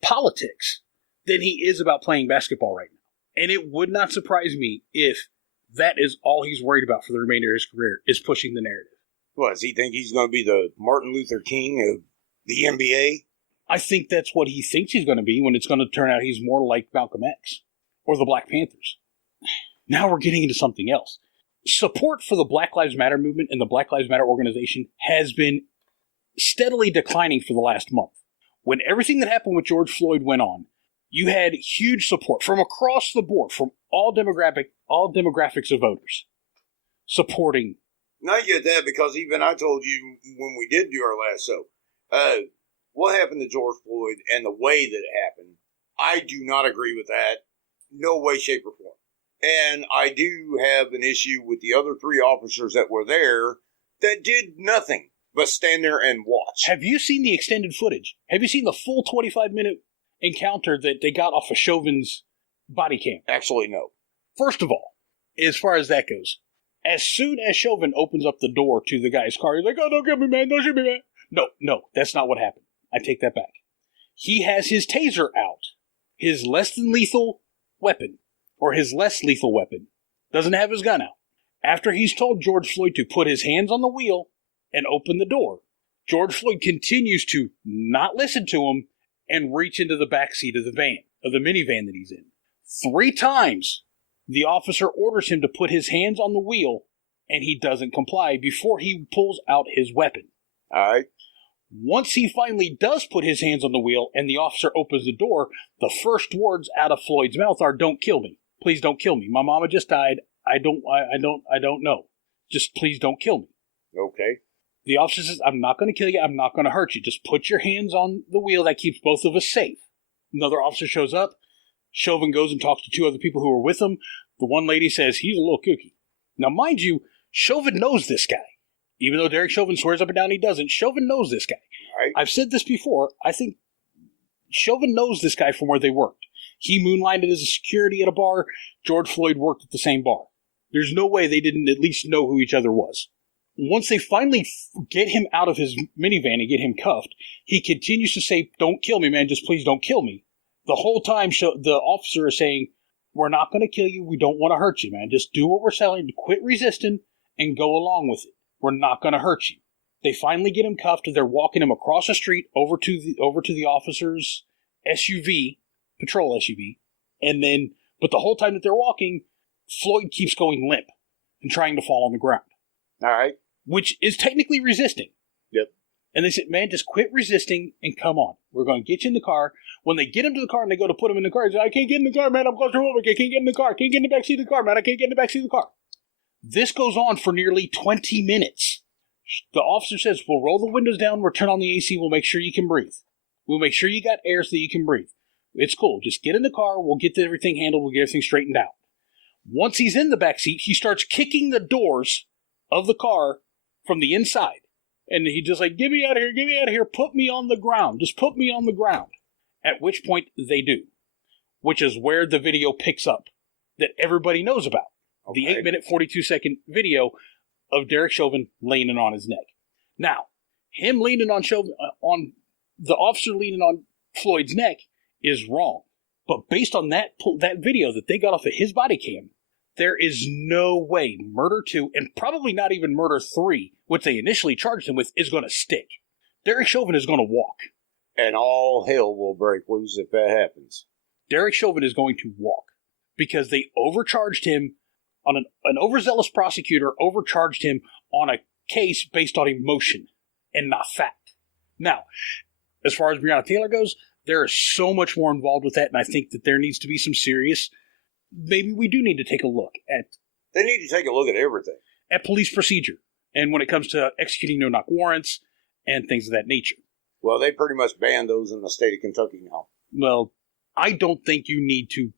politics than he is about playing basketball right now. And it would not surprise me if that is all he's worried about for the remainder of his career, is pushing the narrative. What, does he think he's going to be the Martin Luther King of the NBA? I think that's what he thinks he's going to be, when it's going to turn out he's more like Malcolm X or the Black Panthers. Now we're getting into something else. Support for the Black Lives Matter movement and the Black Lives Matter organization has been steadily declining for the last month. When everything that happened with George Floyd went on, you had huge support from across the board, from all demographics of voters, supporting. Not yet that, because even I told you when we did do our last show, what happened to George Floyd and the way that it happened, I do not agree with that. No way, shape, or form. And I do have an issue with the other 3 officers that were there that did nothing but stand there and watch. Have you seen the extended footage? Have you seen the full 25-minute encounter that they got off of Chauvin's body cam? Actually, no. First of all, as far as that goes, as soon as Chauvin opens up the door to the guy's car, he's like, "Oh, don't kill me, man. Don't shoot me, man." No, that's not what happened. I take that back. He has his taser out, his less than lethal weapon, or his less lethal weapon. Doesn't have his gun out. After he's told George Floyd to put his hands on the wheel and open the door, George Floyd continues to not listen to him and reach into the back seat of the minivan that he's in. 3 times, the officer orders him to put his hands on the wheel, and he doesn't comply before he pulls out his weapon. All right. Once he finally does put his hands on the wheel and the officer opens the door, the first words out of Floyd's mouth are, "Don't kill me. Please don't kill me. My mama just died. I don't know. Just please don't kill me." Okay. The officer says, "I'm not going to kill you. I'm not going to hurt you. Just put your hands on the wheel. That keeps both of us safe." Another officer shows up. Chauvin goes and talks to 2 other people who are with him. The one lady says, "He's a little kooky." Now, mind you, Chauvin knows this guy. Even though Derek Chauvin swears up and down he doesn't, Chauvin knows this guy. Right. I've said this before. I think Chauvin knows this guy from where they worked. He moonlighted as a security at a bar. George Floyd worked at the same bar. There's no way they didn't at least know who each other was. Once they finally get him out of his minivan and get him cuffed, he continues to say, "Don't kill me, man. Just please don't kill me." The whole time, the officer is saying, "We're not going to kill you. We don't want to hurt you, man. Just do what we're telling you. Quit resisting and go along with it. We're not going to hurt you." They finally get him cuffed, and they're walking him across the street over to the officer's SUV, patrol SUV, but the whole time that they're walking, Floyd keeps going limp and trying to fall on the ground. All right. Which is technically resisting. Yep. And they said, "Man, just quit resisting and come on. We're going to get you in the car." When they get him to the car and they go to put him in the car, he says, "I can't get in the car, man. I'm claustrophobic. I can't get in the car. I can't get in the backseat of the car, man. I can't get in the backseat of the car." This goes on for nearly 20 minutes. The officer says, "We'll roll the windows down. We'll turn on the AC. We'll make sure you can breathe. We'll make sure you got air so that you can breathe. It's cool. Just get in the car. We'll get everything handled. We'll get everything straightened out." Once he's in the back seat, he starts kicking the doors of the car from the inside. And he just like, "Get me out of here. Get me out of here. Put me on the ground. Just put me on the ground." At which point they do, which is where the video picks up that everybody knows about. Okay. The 8-minute, 42-second video of Derek Chauvin leaning on his neck. Now, him leaning on Chauvin, on the officer leaning on Floyd's neck is wrong. But based on that video that they got off of his body cam, there is no way Murder 2, and probably not even Murder 3, which they initially charged him with, is going to stick. Derek Chauvin is going to walk. And all hell will break loose if that happens. Derek Chauvin is going to walk because they overcharged him on an overzealous prosecutor overcharged him on a case based on emotion and not fact. Now, as far as Breonna Taylor goes, there is so much more involved with that, and I think that there needs to be some serious. Maybe we do need to take a look at. They need to take a look at everything. At police procedure, and when it comes to executing no-knock warrants and things of that nature. Well, they pretty much banned those in the state of Kentucky now. Well, I don't think you need to.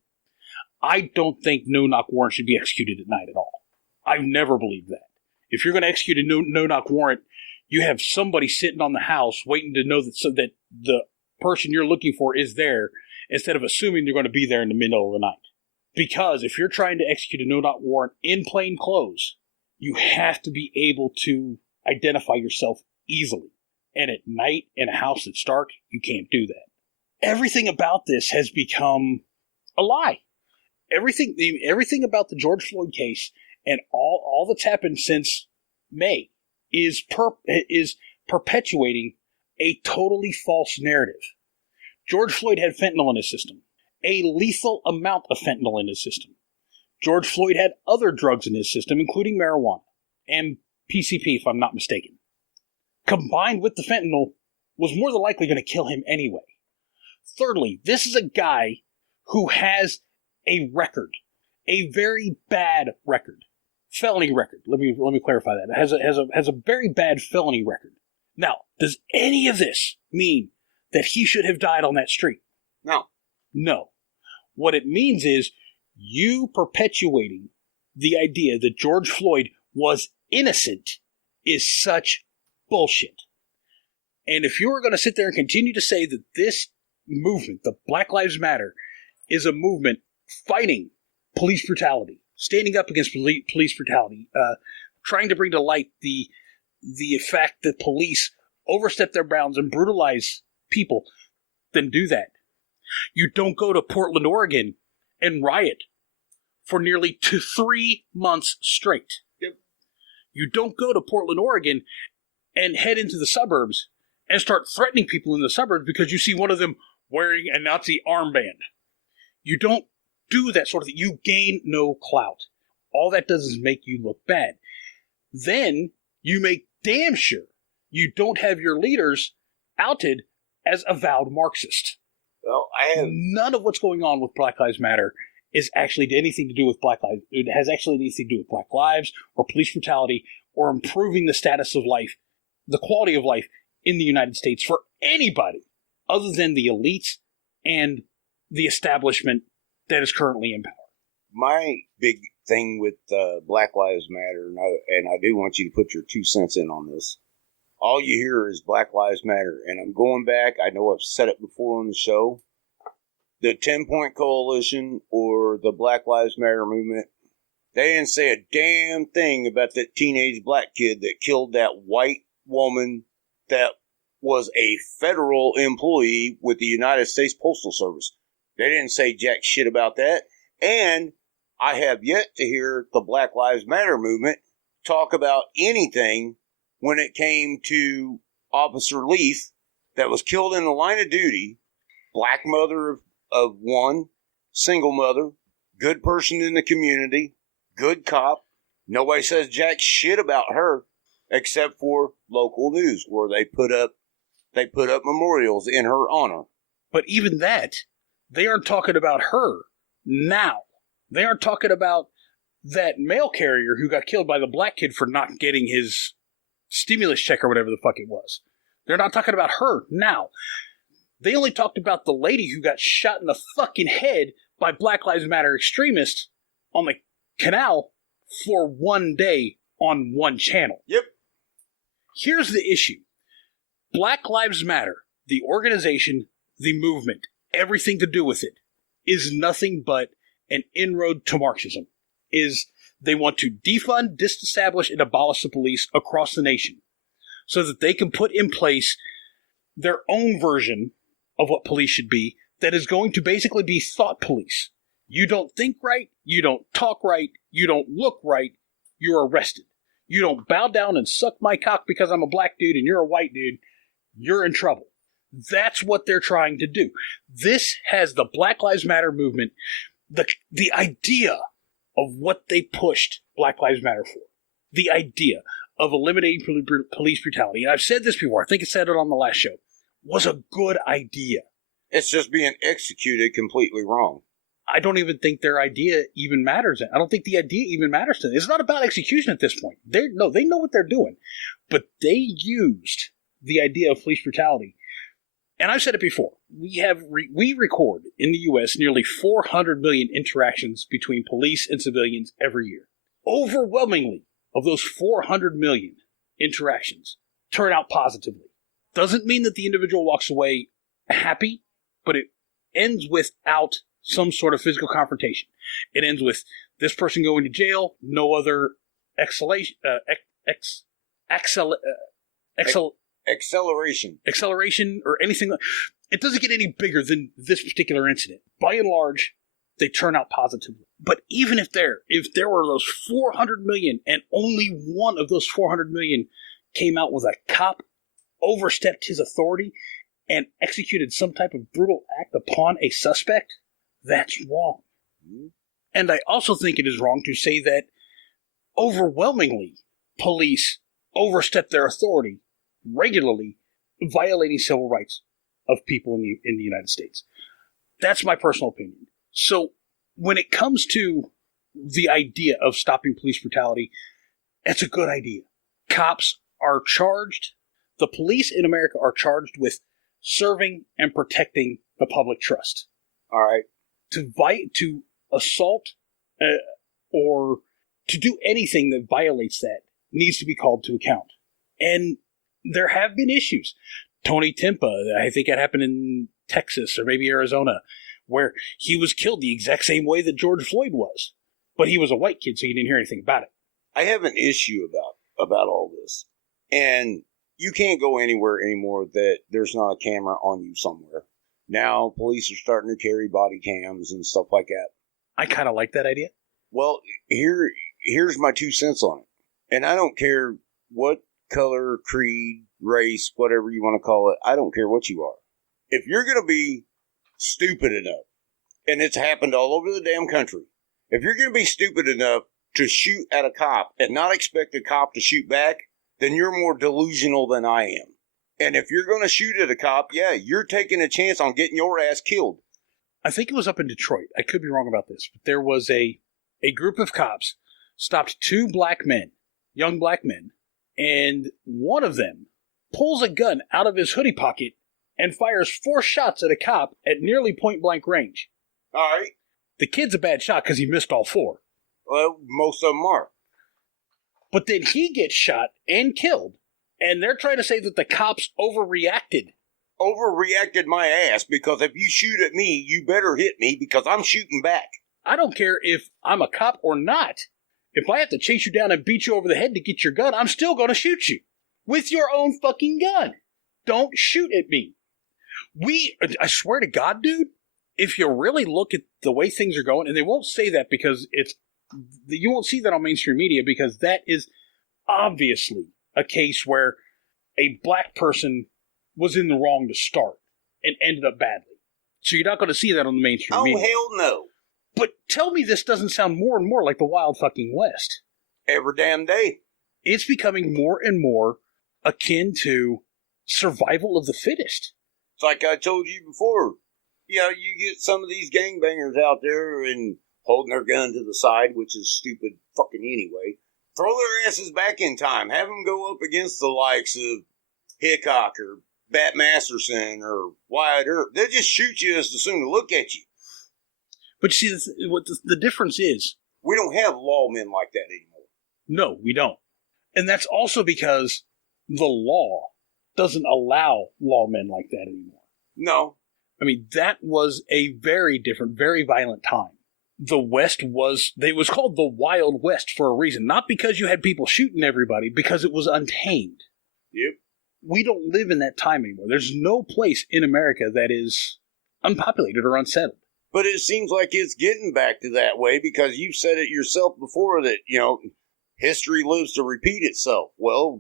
I don't think no-knock warrants should be executed at night at all. I've never believed that. If you're going to execute a no-knock warrant, you have somebody sitting on the house waiting to know that so that the person you're looking for is there, instead of assuming they're going to be there in the middle of the night. Because if you're trying to execute a no-knock warrant in plain clothes, you have to be able to identify yourself easily. And at night, in a house that's dark, you can't do that. Everything about this has become a lie. Everything about the George Floyd case and all that's happened since May is perpetuating a totally false narrative. George Floyd had fentanyl in his system. A lethal amount of fentanyl in his system. George Floyd had other drugs in his system, including marijuana and PCP, if I'm not mistaken. Combined with the fentanyl, was more than likely going to kill him anyway. Thirdly, this is a guy who has a record, a very bad record, felony record. Let me clarify that. It has a very bad felony record. Now, does any of this mean that he should have died on that street? No. No. What it means is you perpetuating the idea that George Floyd was innocent is such bullshit. And if you are going to sit there and continue to say that this movement, the Black Lives Matter, is a movement fighting police brutality, standing up against police brutality, trying to bring to light the fact that police overstep their bounds and brutalize people, then do that. You don't go to Portland, Oregon, and riot for nearly 3 months straight. Yep. You don't go to Portland, Oregon, and head into the suburbs and start threatening people in the suburbs because you see one of them wearing a Nazi armband. You don't do that sort of thing. You gain no clout. All that does is make you look bad. Then you make damn sure you don't have your leaders outed as avowed Marxist. Well, none of what's going on with Black Lives Matter is actually anything to do with Black Lives. It has actually anything to do with Black lives or police brutality or improving the status of life, the quality of life in the United States for anybody other than the elites and the establishment that is currently in power. My big thing with Black Lives Matter, and I do want you to put your 2 cents in on this. All you hear is Black Lives Matter. And I'm going back. I know I've said it before on the show. The 10-Point Coalition or the Black Lives Matter movement, they didn't say a damn thing about that teenage black kid that killed that white woman that was a federal employee with the United States Postal Service. They didn't say jack shit about that. And I have yet to hear the Black Lives Matter movement talk about anything when it came to Officer Leith that was killed in the line of duty, black mother of one, single mother, good person in the community, good cop. Nobody says jack shit about her except for local news where they put up memorials in her honor. But even that, they aren't talking about her now. They aren't talking about that mail carrier who got killed by the black kid for not getting his stimulus check or whatever the fuck it was. They're not talking about her now. They only talked about the lady who got shot in the fucking head by Black Lives Matter extremists on the canal for one day on one channel. Yep. Here's the issue. Black Lives Matter, the organization, the movement, everything to do with it, is nothing but an inroad to Marxism. They want to defund, disestablish, and abolish the police across the nation so that they can put in place their own version of what police should be that is going to basically be thought police. You don't think right, you don't talk right, you don't look right, you're arrested. You don't bow down and suck my cock because I'm a black dude and you're a white dude, you're in trouble. That's what they're trying to do. This has the Black Lives Matter movement, the idea of what they pushed Black Lives Matter for, the idea of eliminating police brutality, and I've said this before, I think I said it on the last show, was a good idea. It's just being executed completely wrong. I don't even think their idea even matters. I don't think the idea even matters to them. It's not about execution at this point. They know what they're doing. But they used the idea of police brutality. And I've said it before. We record in the U.S. nearly 400 million interactions between police and civilians every year. Overwhelmingly of those 400 million interactions turn out positively. Doesn't mean that the individual walks away happy, but it ends without some sort of physical confrontation. It ends with this person going to jail, no other acceleration or anything. It doesn't get any bigger than this particular incident. By and large, they turn out positively. But even if there were those 400 million and only one of those 400 million came out with a cop overstepped his authority and executed some type of brutal act upon a suspect, that's wrong. And I also think it is wrong to say that overwhelmingly police overstep their authority regularly, violating civil rights of people in the United States. That's my personal opinion. So when it comes to the idea of stopping police brutality, it's a good idea. Cops are charged, the police in America are charged with serving and protecting the public trust. All right. To assault or to do anything that violates that needs to be called to account. And there have been issues. Tony Timpa, I think it happened in Texas or maybe Arizona, where he was killed the exact same way that George Floyd was. But he was a white kid, so you didn't hear anything about it. I have an issue about all this. And you can't go anywhere anymore that there's not a camera on you somewhere. Now, police are starting to carry body cams and stuff like that. I kind of like that idea. Well, here's my 2 cents on it. And I don't care what color, creed, race, whatever you want to call it. I don't care what you are. If you're going to be stupid enough, and it's happened all over the damn country, if you're going to be stupid enough to shoot at a cop and not expect a cop to shoot back, then you're more delusional than I am. And if you're going to shoot at a cop, yeah, you're taking a chance on getting your ass killed. I think it was up in Detroit. I could be wrong about this, but there was a group of cops stopped 2 black men, young black men, and one of them pulls a gun out of his hoodie pocket and fires 4 shots at a cop at nearly point-blank range. All right. The kid's a bad shot because he missed all 4. Well, most of them are. But then he gets shot and killed, and they're trying to say that the cops overreacted. Overreacted my ass, because if you shoot at me, you better hit me because I'm shooting back. I don't care if I'm a cop or not. If I have to chase you down and beat you over the head to get your gun, I'm still going to shoot you. With your own fucking gun. Don't shoot at me. I swear to God, dude, if you really look at the way things are going, and they won't say that because you won't see that on mainstream media because that is obviously a case where a black person was in the wrong to start and ended up badly. So you're not going to see that on the mainstream media. Oh, hell no. But tell me this doesn't sound more and more like the Wild fucking West. Every damn day. It's becoming more and more akin to survival of the fittest. It's like I told you before. You know, you get some of these gangbangers out there and holding their gun to the side, which is stupid fucking anyway. Throw their asses back in time. Have them go up against the likes of Hickok or Bat Masterson or Wyatt Earp. They'll just shoot you as soon to look at you. But you see, what the difference is... We don't have lawmen like that anymore. No, we don't. And that's also because the law doesn't allow lawmen like that anymore. No. I mean, that was a very different, very violent time. The West was called the Wild West for a reason. Not because you had people shooting everybody, because it was untamed. Yep. We don't live in that time anymore. There's no place in America that is unpopulated or unsettled. But it seems like it's getting back to that way because you've said it yourself before that, you know, history lives to repeat itself. Well,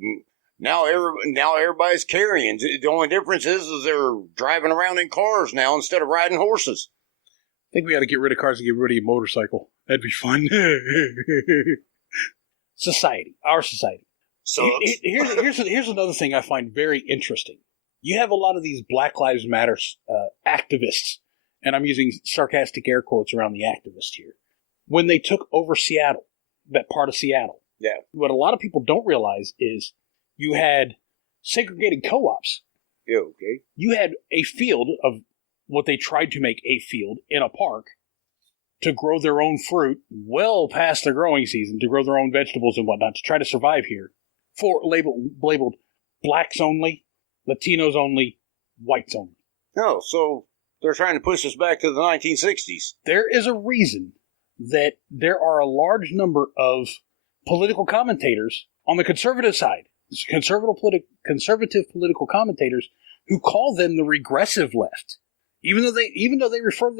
Now everybody's carrying. The only difference is they're driving around in cars now instead of riding horses. I think we got to get rid of cars and get rid of your motorcycle. That'd be fun. Society. Our society. So Here's another thing I find very interesting. You have a lot of these Black Lives Matter activists, and I'm using sarcastic air quotes around the activist here. When they took over Seattle, that part of Seattle, yeah. What a lot of people don't realize is you had segregated co-ops. Yeah, okay. You had a field of what they tried to make a field in a park to grow their own fruit well past the growing season, to grow their own vegetables and whatnot, to try to survive here. Labeled blacks only, Latinos only, whites only. No, so they're trying to push us back to the 1960s. There is a reason that there are a large number of political commentators on the conservative side, conservative political commentators, who call them the regressive left, even though they refer to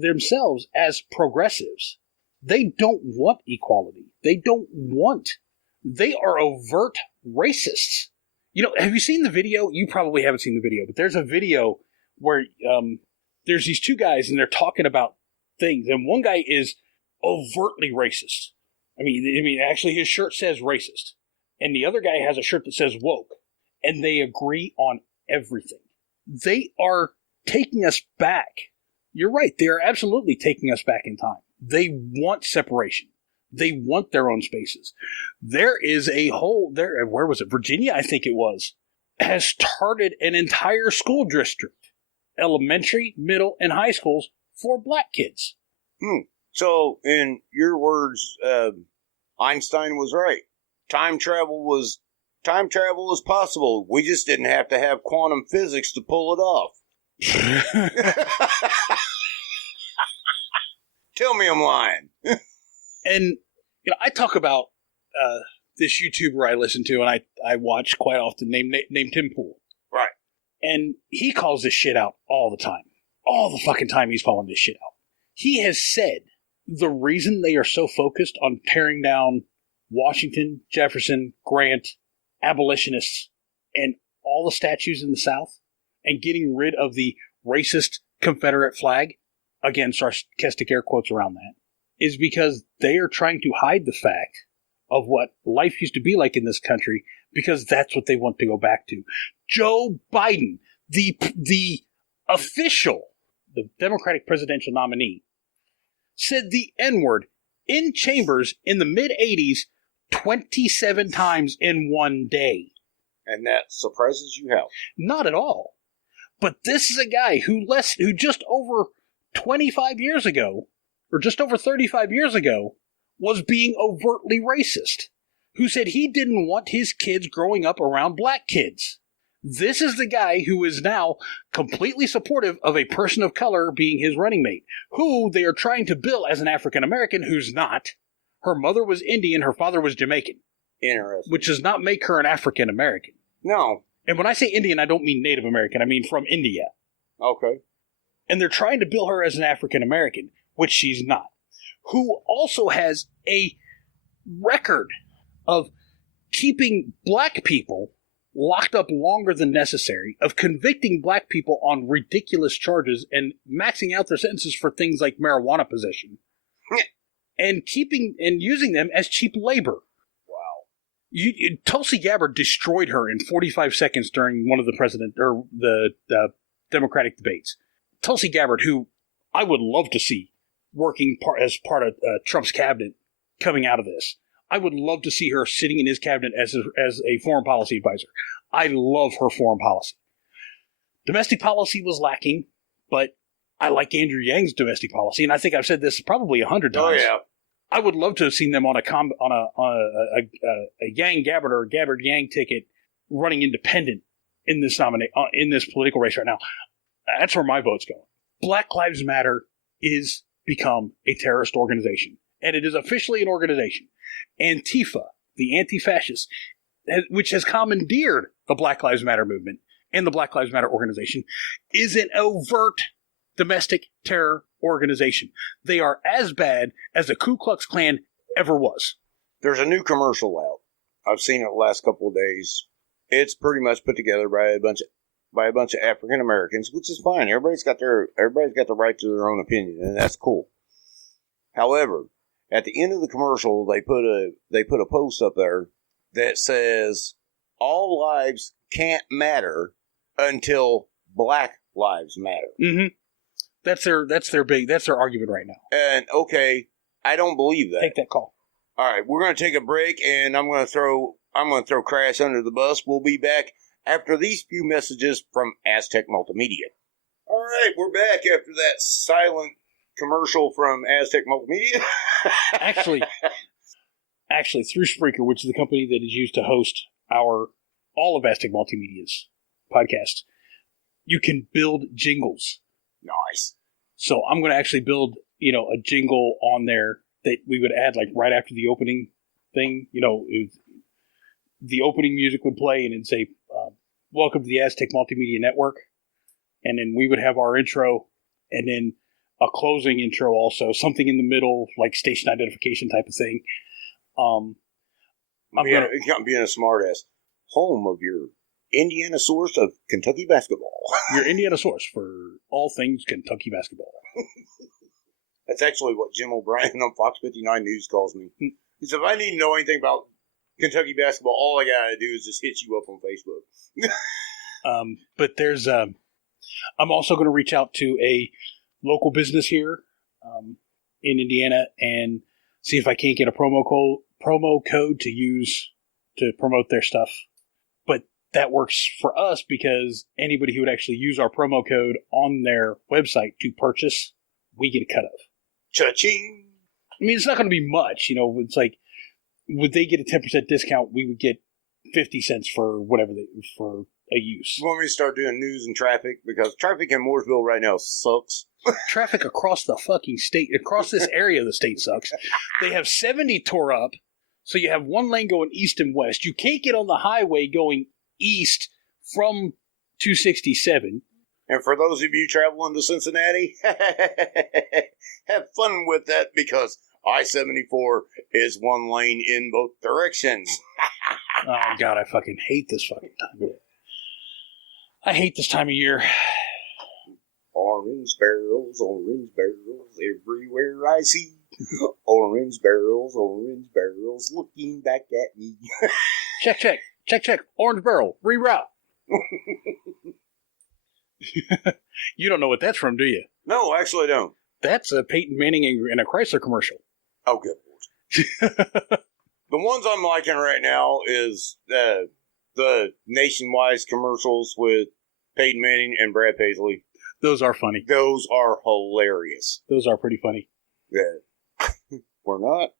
themselves as progressives. They don't want equality. They are overt racists. You know, have you seen the video? You probably haven't seen the video, but there's a video where there's these two guys and they're talking about things, and one guy is overtly racist. I mean, actually, his shirt says racist, and the other guy has a shirt that says woke, and they agree on everything. They are taking us back. You're right. They are absolutely taking us back in time. They want separation. They want their own spaces. There is a whole there. Where was it? Virginia, I think it was, has started an entire school district, elementary, middle, and high schools for black kids. So, in your words, Einstein was right. Time travel is possible. We just didn't have to have quantum physics to pull it off. Tell me I'm lying. And I talk about this YouTuber I listen to and I watch quite often named Tim Pool. Right. And he calls this shit out all the time. All the fucking time he's calling this shit out. He has said the reason they are so focused on tearing down Washington, Jefferson, Grant, abolitionists, and all the statues in the South, and getting rid of the racist Confederate flag, again, sarcastic air quotes around that, is because they are trying to hide the fact of what life used to be like in this country, because that's what they want to go back to. Joe Biden, the official, the Democratic presidential nominee, said the N-word in chambers in the mid-'80s 27 times in one day. And that surprises you how? Not at all. But this is a guy who just over 25 years ago, or just over 35 years ago, was being overtly racist, who said he didn't want his kids growing up around black kids. This is the guy who is now completely supportive of a person of color being his running mate, who they are trying to bill as an African American who's not. Her mother was Indian, her father was Jamaican. Interesting. Which does not make her an African American. No. And when I say Indian, I don't mean Native American, I mean from India. Okay. And they're trying to bill her as an African American, which she's not. Who also has a record of keeping black people locked up longer than necessary, of convicting black people on ridiculous charges and maxing out their sentences for things like marijuana possession, and using them as cheap labor. Wow. Tulsi Gabbard destroyed her in 45 seconds during one of the Democratic debates. Tulsi Gabbard, who I would love to see working as part of Trump's cabinet coming out of this. I would love to see her sitting in his cabinet as a foreign policy advisor. I love her foreign policy. Domestic policy was lacking, but I like Andrew Yang's domestic policy, and I think I've said this probably 100 times. Oh yeah. I would love to have seen them on a Yang Gabbard or Gabbard Yang ticket running independent in this political race right now. That's where my vote's going. Black Lives Matter is become a terrorist organization, and it is officially an organization. Antifa, the anti-fascists, which has commandeered the Black Lives Matter movement and the Black Lives Matter organization, is an overt domestic terror organization. They are as bad as the Ku Klux Klan ever was. There's a new commercial out. I've seen it the last couple of days. It's pretty much put together by a bunch of African Americans, which is fine. Everybody's got the right to their own opinion, and that's cool. However, at the end of the commercial, they put a post up there that says all lives can't matter until Black lives matter. Mm-hmm. That's their argument right now. And okay, I don't believe that. Take that call. All right, we're going to take a break, and I'm going to throw Crash under the bus. We'll be back after these few messages from Aztec Multimedia. All right, we're back after that silent commercial from Aztec Multimedia. Actually, through Spreaker, which is the company that is used to host all of Aztec Multimedia's podcasts, you can build jingles. Nice. So I'm going to actually build, a jingle on there that we would add like right after the opening thing. The opening music would play and it'd say, "Welcome to the Aztec Multimedia Network," and then we would have our intro, and then a closing intro also, something in the middle, like station identification type of thing. I'm being a smartass. Home of your Indiana source of Kentucky basketball. Your Indiana source for all things Kentucky basketball. That's actually what Jim O'Brien on Fox 59 News calls me. He said, if I need to know anything about Kentucky basketball, all I gotta do is just hit you up on Facebook. But there's, I'm also going to reach out to a local business here in Indiana and see if I can't get a promo code to use to promote their stuff. But that works for us because anybody who would actually use our promo code on their website to purchase, we get a cut of. Cha-ching! I mean, it's not going to be much. It's like, would they get a 10% discount? We would get 50 cents for whatever for a use. You want me to start doing news and traffic? Because traffic in Mooresville right now sucks. Traffic across the fucking state, across this area of the state sucks. They have 70 tore up, so you have one lane going east and west. You can't get on the highway going east from 267. And for those of you traveling to Cincinnati, have fun with that because I-74 is one lane in both directions. Oh, God, I fucking hate this fucking time of year. I hate this time of year. Orange barrels, everywhere I see. Orange barrels, looking back at me. Check. Orange barrel, reroute. You don't know what that's from, do you? No, actually I don't. That's a Peyton Manning in a Chrysler commercial. Oh, good Lord. The ones I'm liking right now is the Nationwide commercials with Peyton Manning and Brad Paisley. Those are funny. Those are hilarious. Those are pretty funny. Yeah. We're not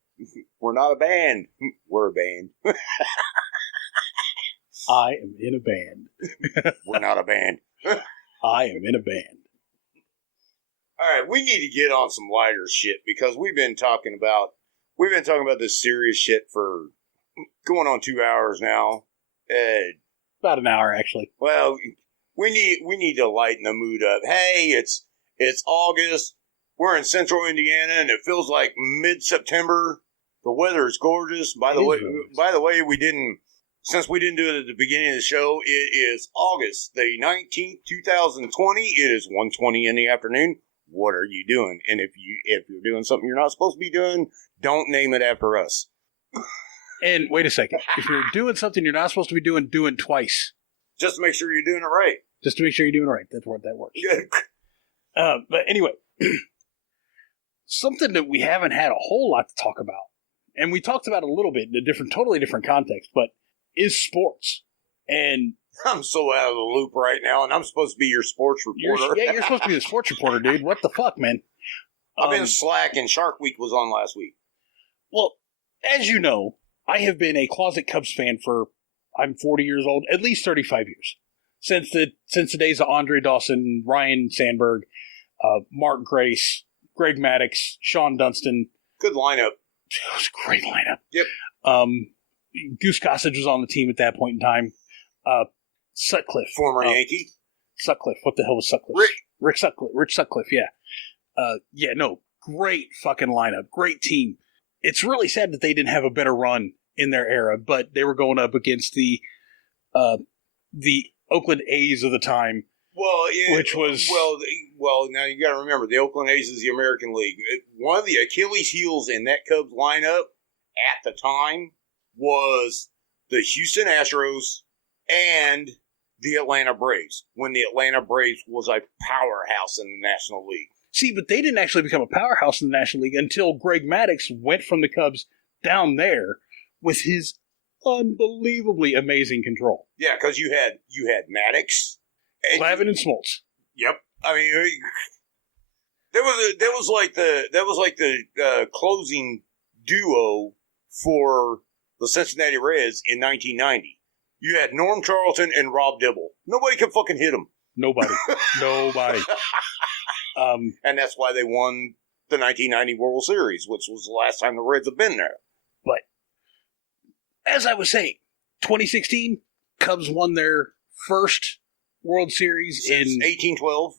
a band. We're a band. I am in a band. We're not a band. I am in a band. All right, we need to get on some lighter shit because we've been talking about this serious shit for going on 2 hours now. About an hour, actually. Well, we need to lighten the mood up. Hey, it's August. We're in Central Indiana, and it feels like mid-September. The weather is gorgeous. By the way, since we didn't do it at the beginning of the show, it is August the 19th, 2020. It is 1:20 in the afternoon. What are you doing? And if you're doing something you're not supposed to be doing, don't name it after us. And wait a second. If you're doing something you're not supposed to be doing, do it twice. Just to make sure you're doing it right. Just to make sure you're doing it right. That's what that works. But anyway, something that we haven't had a whole lot to talk about, and we talked about it a little bit in a totally different context, but is sports. And I'm so out of the loop right now, and I'm supposed to be your sports reporter. You're supposed to be the sports reporter, dude. What the fuck, man? I've been slack, and Shark Week was on last week. Well, as you know, I have been a closet Cubs fan I'm 40 years old, at least 35 years. Since the days of Andre Dawson, Ryan Sandberg, Mark Grace, Greg Maddux, Sean Dunston. Good lineup. It was a great lineup. Yep. Goose Gossage was on the team at that point in time. Sutcliffe. Former Yankee. Sutcliffe. What the hell was Sutcliffe? Rich Sutcliffe, yeah. Great fucking lineup. Great team. It's really sad that they didn't have a better run in their era, but they were going up against the Oakland A's of the time. Which was now you got to remember the Oakland A's is the American League. One of the Achilles heels in that Cubs lineup at the time was the Houston Astros and the Atlanta Braves. When the Atlanta Braves was a powerhouse in the National League. See, but they didn't actually become a powerhouse in the National League until Greg Maddux went from the Cubs down there with his unbelievably amazing control. Yeah, because you had Maddux. Clavin and Smoltz. Yep. I mean, that was like the closing duo for the Cincinnati Reds in 1990. You had Norm Charlton and Rob Dibble. Nobody could fucking hit them. Nobody. And that's why they won the 1990 World Series, which was the last time the Reds have been there. But as I was saying, 2016, Cubs won their first World Series since in 1812.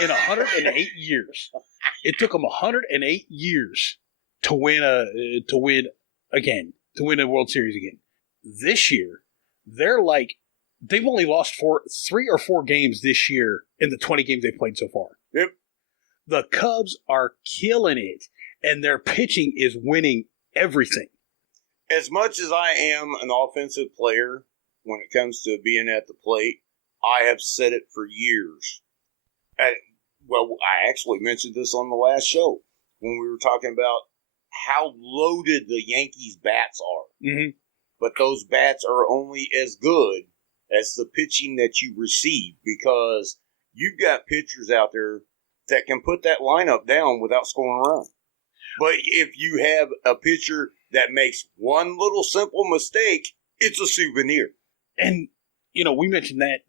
In 108 years. It took them 108 years to win a World Series again. This year, they've only lost 3 or 4 games this year in the 20 games they've played so far. Yep. The Cubs are killing it, and their pitching is winning everything. As much as I am an offensive player when it comes to being at the plate, I have said it for years. I actually mentioned this on the last show when we were talking about how loaded the Yankees' bats are. Mm-hmm. But those bats are only as good as the pitching that you receive, because you've got pitchers out there that can put that lineup down without scoring a run. But if you have a pitcher that makes one little simple mistake, it's a souvenir. And, we mentioned that,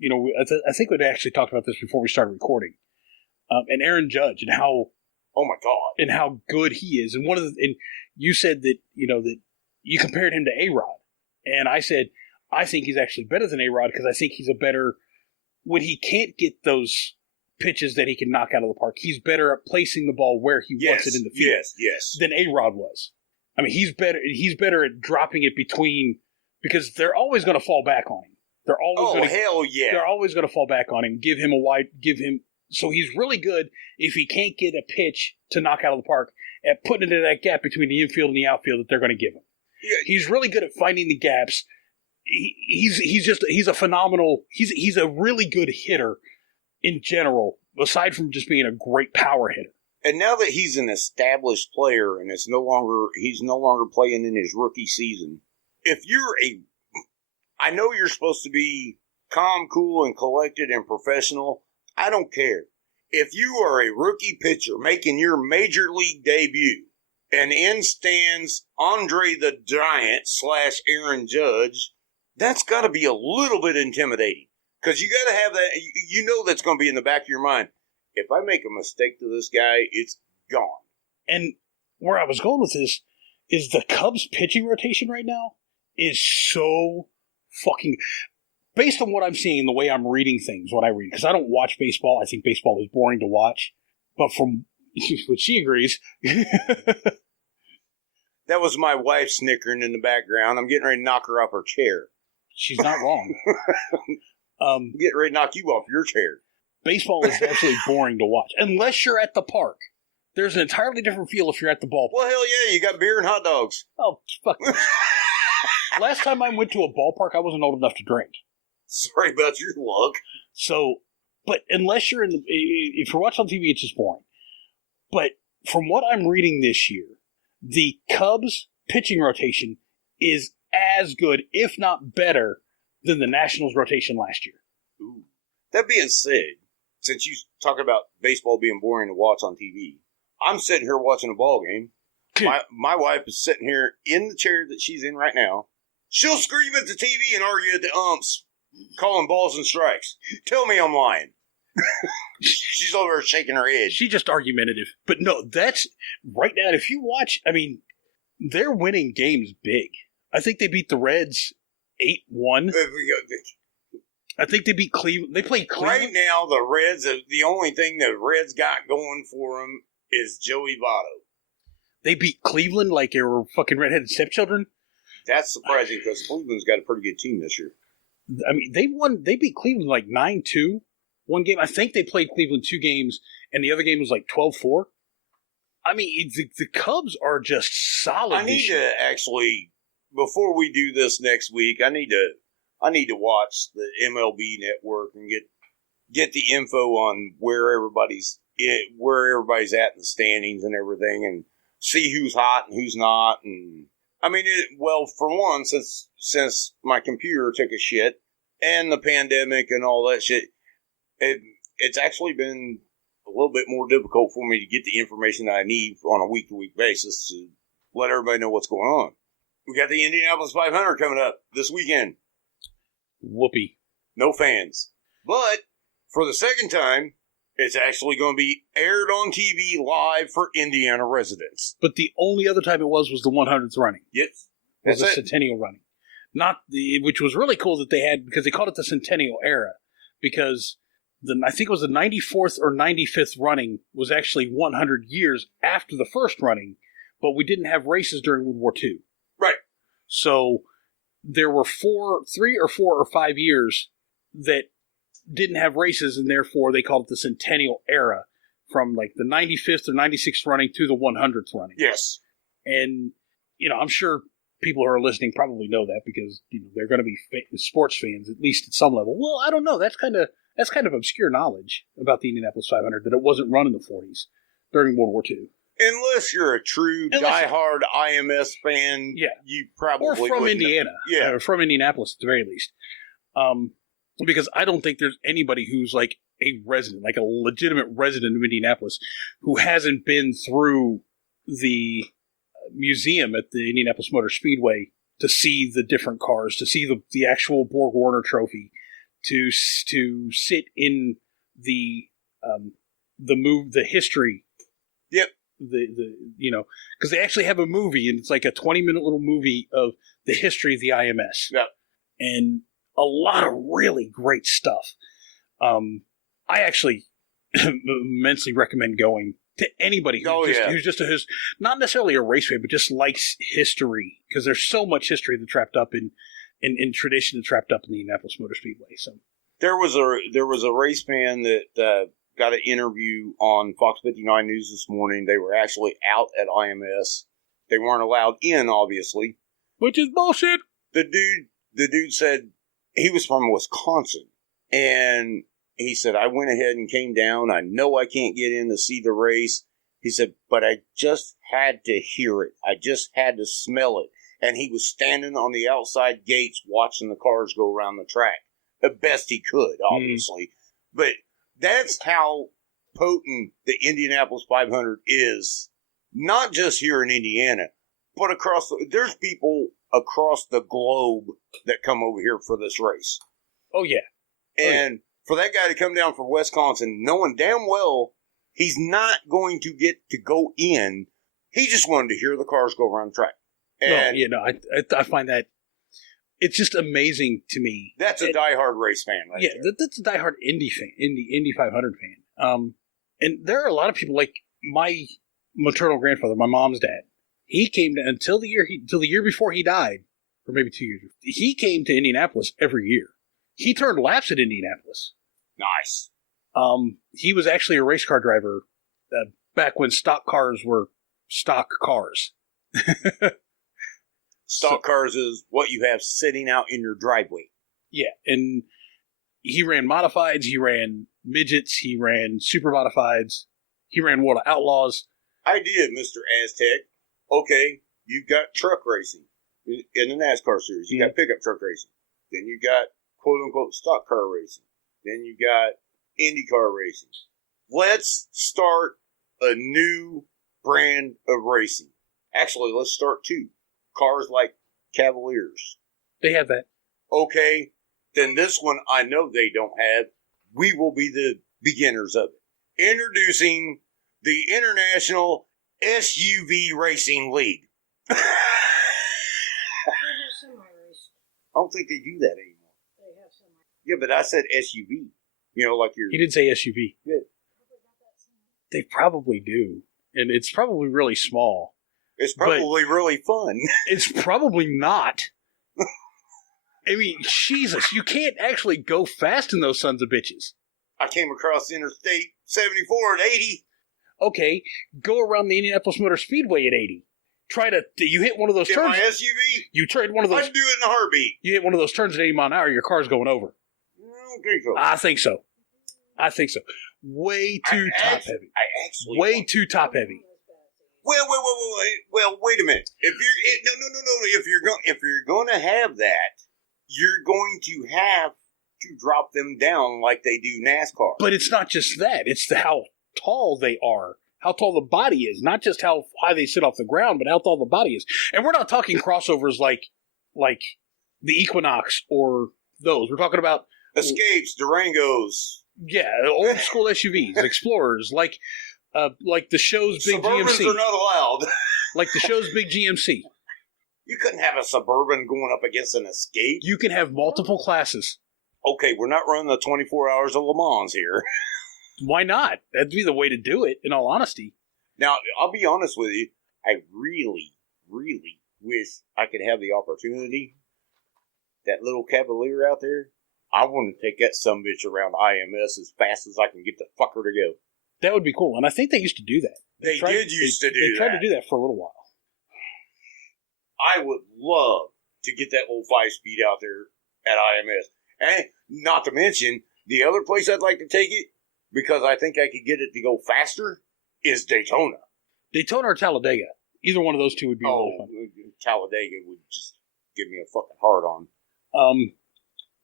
I think we'd actually talked about this before we started recording. And Aaron Judge and how... Oh, my God. And how good he is. And and you said that, that you compared him to A-Rod. And I said, I think he's actually better than A-Rod because I think he's a better... When he can't get those pitches that he can knock out of the park, he's better at placing the ball where he wants it in the field than A-Rod was. I mean, he's better at dropping it between... Because they're always going to fall back on him. They're always going to fall back on him, give him. So he's really good if he can't get a pitch to knock out of the park at putting it in that gap between the infield and the outfield that they're going to give him. Yeah. He's really good at finding the gaps. He's a phenomenal. He's a really good hitter in general, aside from just being a great power hitter. And now that he's an established player and he's no longer playing in his rookie season, I know you're supposed to be calm, cool, and collected and professional. I don't care. If you are a rookie pitcher making your major league debut and in stands Andre the Giant / Aaron Judge, that's got to be a little bit intimidating. Because you got to have that, that's going to be in the back of your mind. If I make a mistake to this guy, it's gone. And where I was going with this is the Cubs pitching rotation right now is so fucking... Based on what I'm seeing, the way I'm reading things, what I read, because I don't watch baseball. I think baseball is boring to watch. But from what she agrees... That was my wife snickering in the background. I'm getting ready to knock her off her chair. She's not wrong. I'm getting ready to knock you off your chair. Baseball is absolutely boring to watch. Unless you're at the park. There's an entirely different feel if you're at the ballpark. Well, hell yeah, you got beer and hot dogs. Oh, fuck. Last time I went to a ballpark, I wasn't old enough to drink. Sorry about your luck. So, but unless you're if you're watching on TV, it's just boring. But from what I'm reading this year, the Cubs pitching rotation is as good, if not better, than the Nationals rotation last year. Ooh. That being said, since you talk about baseball being boring to watch on TV, I'm sitting here watching a ball game. My wife is sitting here in the chair that she's in right now. She'll scream at the TV and argue at the umps, calling balls and strikes. Tell me I'm lying. She's over there shaking her head. She's just argumentative. But no, that's right now. If you watch, I mean, they're winning games big. I think they beat the Reds 8-1. I think they beat Cleveland. They played Cleveland. Right now, the Reds, the only thing the Reds got going for them is Joey Votto. They beat Cleveland like they were fucking redheaded stepchildren. That's surprising because Cleveland's got a pretty good team this year. I mean, they beat Cleveland like 9-2 one game. I think they played Cleveland 2 games, and the other game was like 12-4. I mean, the Cubs are just solid. I need to actually, before we do this next week, I need to watch the MLB Network and get the info on where everybody's at in the standings and everything, and see who's hot and who's not. And I mean, for one, since my computer took a shit and the pandemic and all that shit, it's actually been a little bit more difficult for me to get the information that I need on a week-to-week basis to let everybody know what's going on. We got the Indianapolis 500 coming up this weekend. Whoopee. No fans. But for the second time, it's actually going to be aired on TV live for Indiana residents. But the only other time it was the 100th running. Yes. Was the centennial running. Which was really cool that they had, because they called it the centennial era, because I think it was the 94th or 95th running was actually 100 years after the first running, but we didn't have races during World War II. Right. So there were 3 or 4 or 5 years that didn't have races, and therefore they called it the centennial era, from like the 95th or 96th running to the 100th running. Yes. And, I'm sure people who are listening probably know that, because they're going to be sports fans, at least at some level. Well, I don't know. That's kind of obscure knowledge about the Indianapolis 500, that it wasn't run in the 40s during World War II. Unless you're a true diehard IMS fan, yeah, you probably or from Indiana, or from Indianapolis at the very least. Because I don't think there's anybody who's like a resident, like a legitimate resident of Indianapolis, who hasn't been through the museum at the Indianapolis Motor Speedway to see the different cars, to see the actual Borg Warner trophy, to sit in the history. Yep. Because they actually have a movie, and it's like a 20-minute little movie of the history of the IMS. Yep. And a lot of really great stuff. I actually immensely recommend going to anybody who's just not necessarily a race fan, but just likes history, because there's so much history that's trapped up in tradition that's trapped up in the Indianapolis Motor Speedway. So there was a race fan that got an interview on Fox 59 News this morning. They were actually out at IMS. They weren't allowed in, obviously, which is bullshit. The dude said he was from Wisconsin, and he said, I went ahead and came down. I know I can't get in to see the race. He said, but I just had to hear it. I just had to smell it. And he was standing on the outside gates watching the cars go around the track. The best he could, obviously. But that's how potent the Indianapolis 500 is. Not just here in Indiana, but there's people across the globe that come over here for this race. Oh, yeah. And for that guy to come down from Wisconsin, knowing damn well he's not going to get to go in, he just wanted to hear the cars go around the track. And I find that it's just amazing to me. That's a diehard race fan, right? Yeah, that's a diehard Indy 500 fan. And there are a lot of people, like my maternal grandfather, my mom's dad. He came to, until the year before he died, or maybe 2 years. He came to Indianapolis every year. He turned laps at Indianapolis. Nice. He was actually a race car driver back when stock cars were stock cars. Stock cars is what you have sitting out in your driveway. Yeah, and he ran modifieds, he ran midgets, he ran super modifieds, he ran World of Outlaws. I did, Mr. Aztec. Okay, you've got truck racing in the NASCAR series. You got pickup truck racing. Then you got quote-unquote stock car racing. Then you got IndyCar racing. Let's start a new brand of racing. Actually, let's start two. Cars like Cavaliers. They have that. Okay, then this one I know they don't have. We will be the beginners of it. Introducing the International SUV Racing League. I don't think they do that anymore. They have some. Yeah, but I said SUV. Like your... He did say SUV. Yeah. They probably do. And it's probably really small. It's probably really fun. It's probably not. I mean, Jesus, you can't actually go fast in those sons of bitches. I came across Interstate 74 at 80. Okay, go around the Indianapolis Motor Speedway at 80. You hit one of those In turns. my SUV? You tried one of those. I'd do it in a heartbeat. You hit one of those turns at 80 mile an hour, your car's going over. I don't think so. I think so. Way too top heavy. Way too top heavy. Well, wait a minute. If you're going to have that, you're going to have to drop them down like they do NASCAR. But it's not just that. It's how tall they are. How tall the body is. Not just how high they sit off the ground, but how tall the body is. And we're not talking crossovers like the Equinox or those. We're talking about Escapes, Durangos. Yeah, old school SUVs, Explorers, like the show's big Suburbans GMC. are not allowed. Like the show's big GMC. You couldn't have a Suburban going up against an Escape. You can have multiple classes. Okay, we're not running the 24 hours of Le Mans here. Why not? That'd be the way to do it, in all honesty. Now, I'll be honest with you. I really, really wish I could have the opportunity. That little Cavalier out there, I want to take that sumbitch around IMS as fast as I can get the fucker to go. That would be cool. And I think they used to do that. They tried to do that for a little while. I would love to get that little 5-speed out there at IMS. And not to mention, the other place I'd like to take it, because I think I could get it to go faster, is Daytona. Daytona or Talladega. Either one of those two would be really fun. Talladega would just give me a fucking hard on.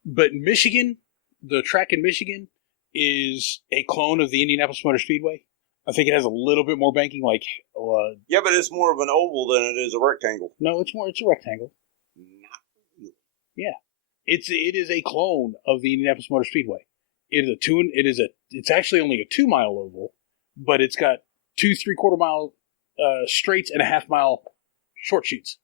But Michigan, the track in Michigan, is a clone of the Indianapolis Motor Speedway. I think it has a little bit more banking, yeah, but it's more of an oval than it is a rectangle. No, it's a rectangle. Not really. Yeah. It is a clone of the Indianapolis Motor Speedway. It's actually only a 2-mile oval, but it's got 2 3/4 mile straights and a half-mile short shoots.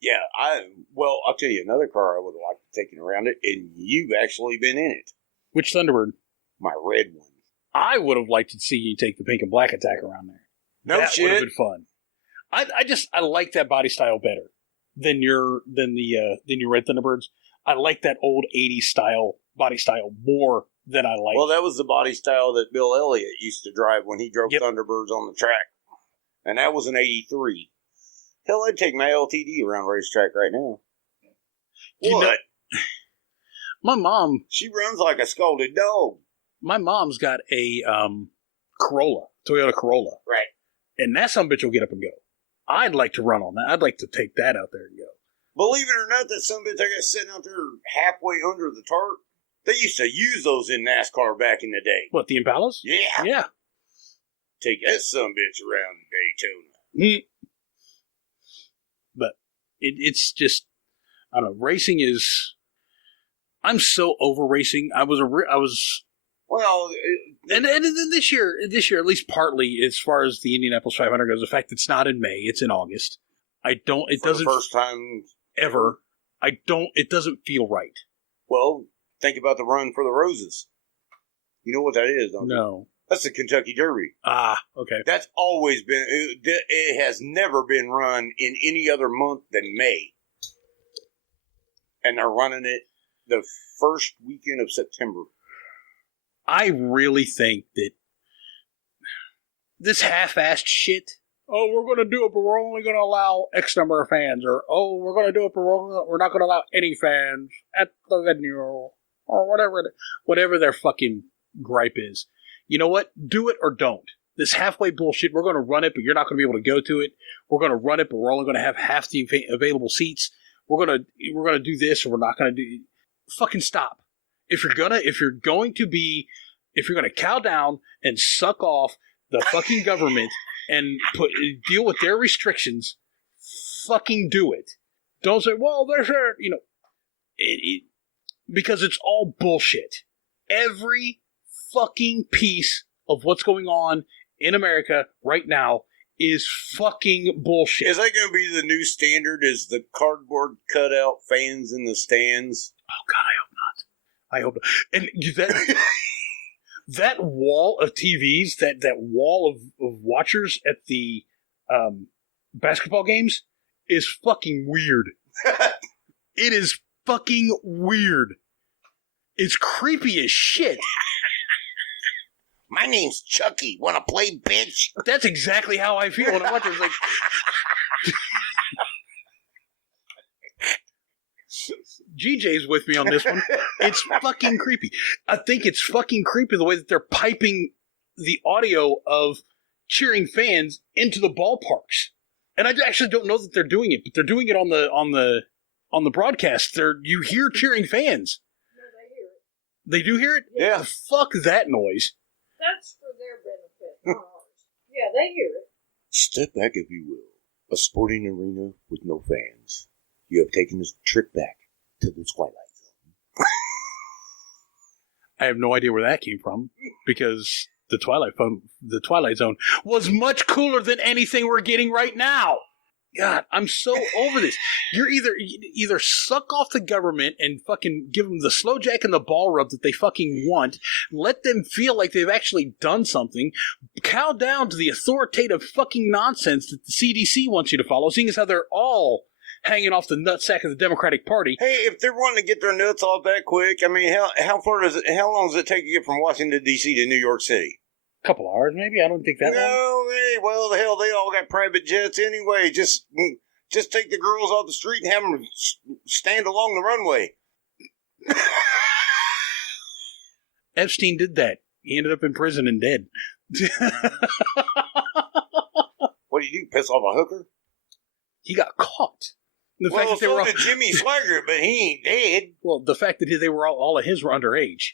Yeah, I'll tell you another car I would have liked to take around it, and you've actually been in it. Which Thunderbird? My red one. I would have liked to see you take the pink and black attack around there. That would have been fun. I like that body style better than your red Thunderbirds. I like that old 80s style body style more than I like. Well, that was the body style that Bill Elliott used to drive when he drove Thunderbirds on the track. And that was an 83. Hell, I'd take my LTD around racetrack right now. What? My mom... She runs like a scalded dog. My mom's got a Corolla, Toyota Corolla. Right. And that sumbitch will get up and go. I'd like to run on that. I'd like to take that out there and go. Believe it or not, that sumbitch I got sitting out there halfway under the tarp. They used to use those in NASCAR back in the day. What, the Impalas? Yeah. Yeah. Take that sumbitch around Daytona. But it's just, I don't know, racing is... I'm so over racing. Well, and this year, at least partly, as far as the Indianapolis 500 goes, the fact that it's not in May, it's in August. It doesn't, the first time ever. It doesn't feel right. Well, think about the Run for the Roses. You know what that is, don't you? No. That's the Kentucky Derby. Ah, okay. That's always been, it has never been run in any other month than May. And they're running it the first weekend of September. I really think that this half-assed shit, we're going to do it, but we're only going to allow X number of fans, or, we're going to do it, but we're not going to allow any fans at the venue, or whatever their fucking gripe is. You know what? Do it or don't. This halfway bullshit, we're going to run it, but you're not going to be able to go to it. We're going to run it, but we're only going to have half the available seats. We're going to do this, or we're not going to do... Fucking stop. If you're going to cow down and suck off the fucking government and deal with their restrictions, fucking do it. Don't say, well, there's because it's all bullshit. Every fucking piece of what's going on in America right now is fucking bullshit. Is that going to be the new standard? Is the cardboard cutout fans in the stands? Oh, God, I hope not. And that wall of TVs, that wall of watchers at the basketball games is fucking weird. It is fucking weird. It's creepy as shit. My name's Chucky. Wanna play, bitch? That's exactly how I feel when I watch it. It's like... GJ's with me on this one. It's fucking creepy. I think it's fucking creepy the way that they're piping the audio of cheering fans into the ballparks. And I actually don't know that they're doing it, but they're doing it on the broadcast. You hear cheering fans. No, they hear it. They do hear it? Yeah. Fuck that noise. That's for their benefit, not ours. Yeah, they hear it. Step back, if you will. A sporting arena with no fans. You have taken this trip back to the Twilight Zone. I have no idea where that came from, because the Twilight Zone was much cooler than anything we're getting right now. God, I'm so over this. You're either suck off the government and fucking give them the slow jack and the ball rub that they fucking want, let them feel like they've actually done something, cow down to the authoritative fucking nonsense that the CDC wants you to follow, seeing as how they're all hanging off the nutsack of the Democratic Party. Hey, if they're wanting to get their nuts off that quick, I mean, how long does it take to get from Washington, D.C. to New York City? A couple hours, maybe? I don't think that long. No, hey, well, the hell, they all got private jets anyway. Just take the girls off the street and have them stand along the runway. Epstein did that. He ended up in prison and dead. What do you do, piss off a hooker? He got caught. The Well, fact that so did Jimmy Swagger, but he ain't dead. Well, the fact that they were all of his were underage.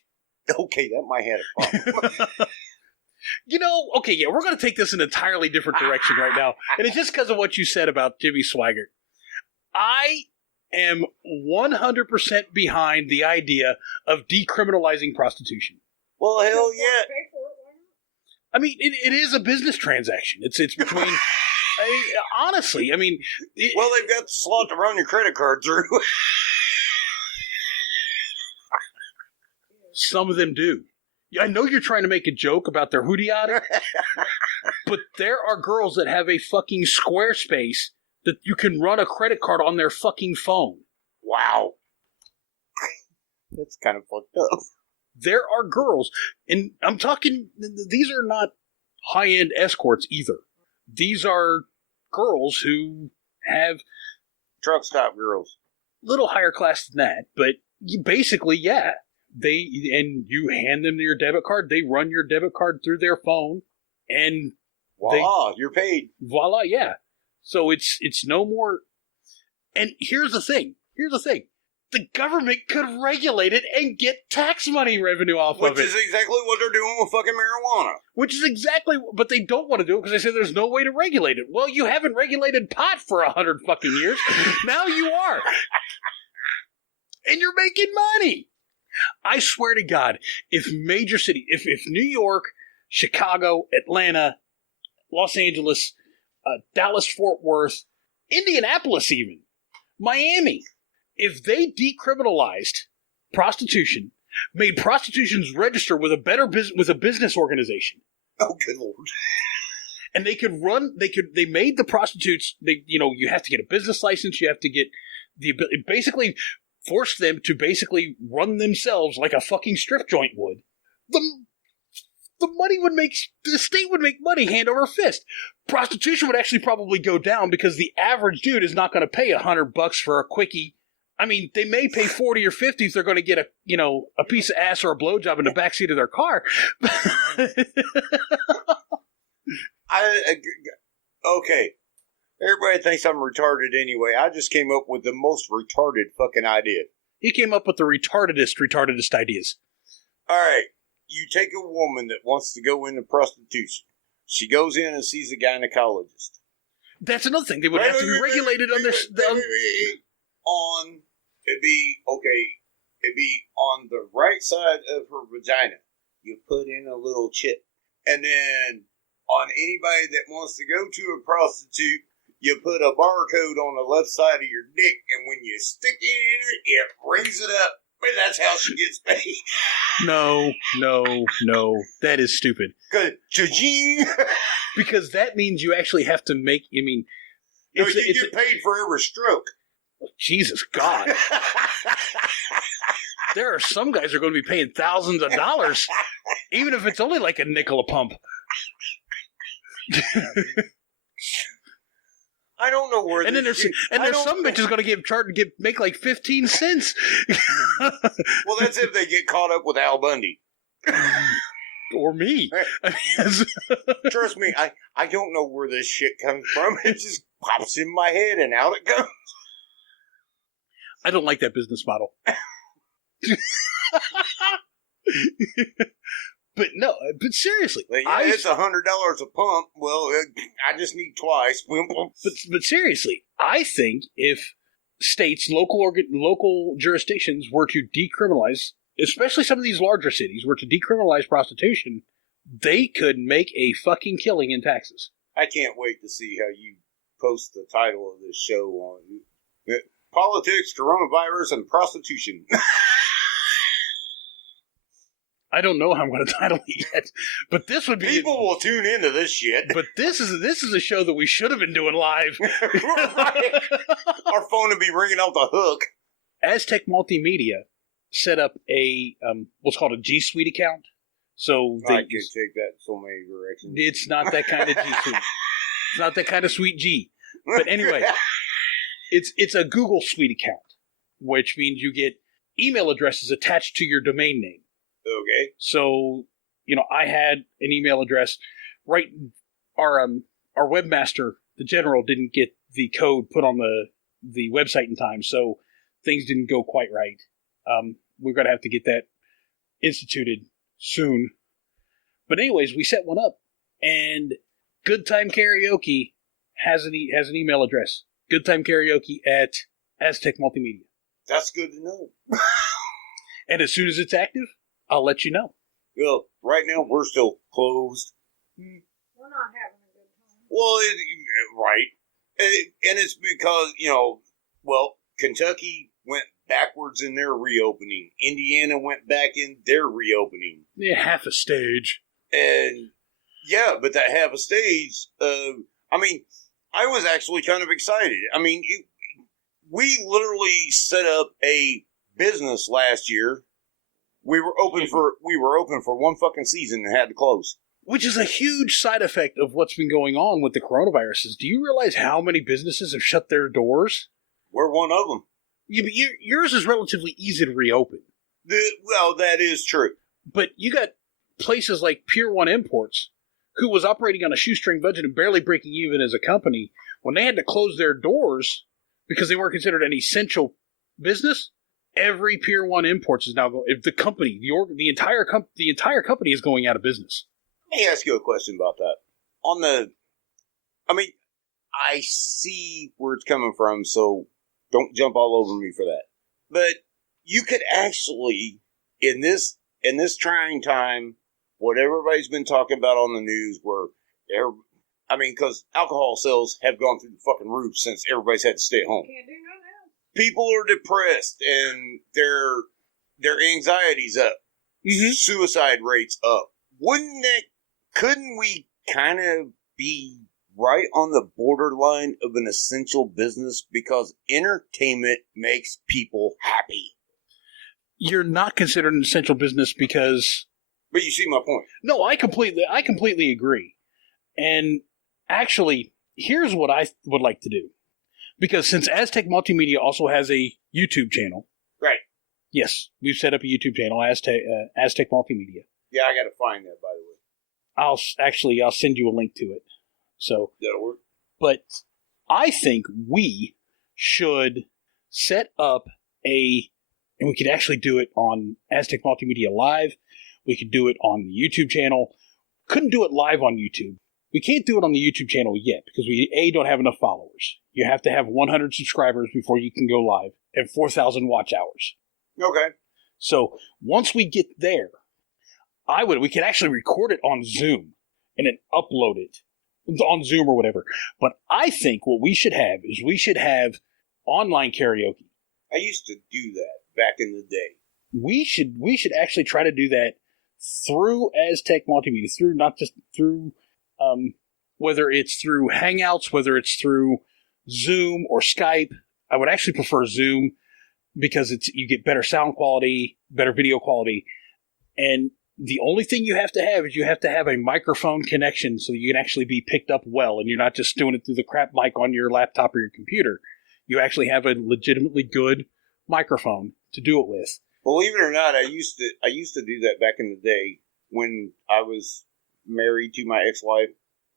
Okay, that might have a problem. Okay, yeah, we're going to take this in an entirely different direction right now. And it's just because of what you said about Jimmy Swaggart. I am 100% behind the idea of decriminalizing prostitution. Well, hell yeah. Pay for it, why not? I mean, it is a business transaction. It's between... honestly, I mean... Well, they've got the slot to run your credit card through. Some of them do. I know you're trying to make a joke about their hootie-yada, but there are girls that have a fucking Squarespace that you can run a credit card on their fucking phone. Wow. That's kind of fucked up. There are girls, and I'm talking, these are not high-end escorts either. These are girls who have... Truck stop girls. Little higher class than that, but basically, yeah. You hand them your debit card, they run your debit card through their phone, and voila, you're paid. Voila, yeah. So it's no more. And here's the thing. The government could regulate it and get tax money revenue off of it. Which is exactly what they're doing with fucking marijuana. But they don't want to do it because they say there's no way to regulate it. Well, you haven't regulated pot for 100 fucking years. Now you are. And you're making money. I swear to God, if major city, if New York, Chicago, Atlanta, Los Angeles, Dallas, Fort Worth, Indianapolis even, Miami, if they decriminalized prostitution, made prostitutions register with a business organization. Oh, good Lord. And they made the prostitutes, you have to get a business license, you have to get the ability, basically force them to basically run themselves like a fucking strip joint would. The state would make money hand over fist. Prostitution would actually probably go down because the average dude is not going to pay $100 for a quickie. I mean, they may pay 40 or 50 if they're going to get a piece of ass or a blowjob in the backseat of their car. Okay. Everybody thinks I'm retarded anyway. I just came up with the most retarded fucking idea. He came up with the retardedest ideas. All right. You take a woman that wants to go into prostitution. She goes in and sees a gynecologist. That's another thing. They would have to be regulated on this. It'd be on the right side of her vagina. You put in a little chip. And then on anybody that wants to go to a prostitute, you put a barcode on the left side of your dick, and when you stick it in it rings it up. But that's how she gets paid. No. That is stupid. Cha-ching! Because that means you actually have to make, No, you get paid for every stroke. Jesus God. There are some guys who are going to be paying thousands of dollars, even if it's only like a nickel a pump. I don't know where. And then there's some bitches going to make like 15 cents. Well, that's if they get caught up with Al Bundy. Or me. Trust me, I don't know where this shit comes from. It just pops in my head and out it goes. I don't like that business model. But seriously, it's $100 a pump. Well, I just need twice. But seriously, I think if states, local jurisdictions were to decriminalize, especially some of these larger cities, were to decriminalize prostitution, they could make a fucking killing in taxes. I can't wait to see how you post the title of this show on Politics, Coronavirus, and Prostitution. I don't know how I'm going to title it yet, but this would be... People will tune into this shit. But this is a show that we should have been doing live. Right. Our phone would be ringing out the hook. Aztec Multimedia set up a what's called a G Suite account. So I could take that in so many directions. It's not that kind of G Suite. It's not that kind of sweet G. But anyway, it's a Google Suite account, which means you get email addresses attached to your domain name. Okay. So, I had an email address. Right, our webmaster, the general, didn't get the code put on the website in time, so things didn't go quite right. We're going to have to get that instituted soon. But anyways, we set one up, and Good Time Karaoke has an email address. GoodTimeKaraoke at Aztec Multimedia. That's good to know. And as soon as it's active, I'll let you know. Well, right now we're still closed. We're not having a good time. Well, right. And it's because, Kentucky went backwards in their reopening. Indiana went back in their reopening. Yeah, half a stage. And, yeah, but that half a stage, I was actually kind of excited. We literally set up a business last year. We were open for one fucking season and had to close. Which is a huge side effect of what's been going on with the coronavirus. Do you realize how many businesses have shut their doors? We're one of them. Yours is relatively easy to reopen. Well, that is true. But you got places like Pier 1 Imports, who was operating on a shoestring budget and barely breaking even as a company, when they had to close their doors because they weren't considered an essential business. Every Pier 1 Imports is now going. If the company, the entire company is going out of business. Let me ask you a question about that. I see where it's coming from, so don't jump all over me for that. But you could actually, in this trying time, what everybody's been talking about on the news, because alcohol sales have gone through the fucking roof since everybody's had to stay at home. Can't do nothing else. People are depressed and their anxiety's up. Mm-hmm. Suicide rates up. Couldn't we kind of be right on the borderline of an essential business because entertainment makes people happy? You're not considered an essential business because... But you see my point. No, I completely agree. And actually, here's what I would like to do. Because since Aztec Multimedia also has a YouTube channel. Right. Yes, we've set up a YouTube channel, Aztec Multimedia. Yeah, I got to find that, by the way. I'll send you a link to it. So that'll work. But I think we should set up and we could actually do it on Aztec Multimedia Live. We could do it on the YouTube channel. Couldn't do it live on YouTube. We can't do it on the YouTube channel yet because we don't have enough followers. You have to have 100 subscribers before you can go live and 4,000 watch hours. Okay. So once we get there, we could actually record it on Zoom and then upload it on Zoom or whatever. But I think what we should have online karaoke. I used to do that back in the day. We should actually try to do that through Aztec Multimedia, not just through whether it's through Hangouts, whether it's through Zoom or Skype. I would actually prefer Zoom because you get better sound quality, better video quality, and the only thing you have to have is you have to have a microphone connection so you can actually be picked up well, and you're not just doing it through the crap mic on your laptop or your computer. You actually have a legitimately good microphone to do it with. Believe it or not, I used to do that back in the day when I was married to my ex-wife.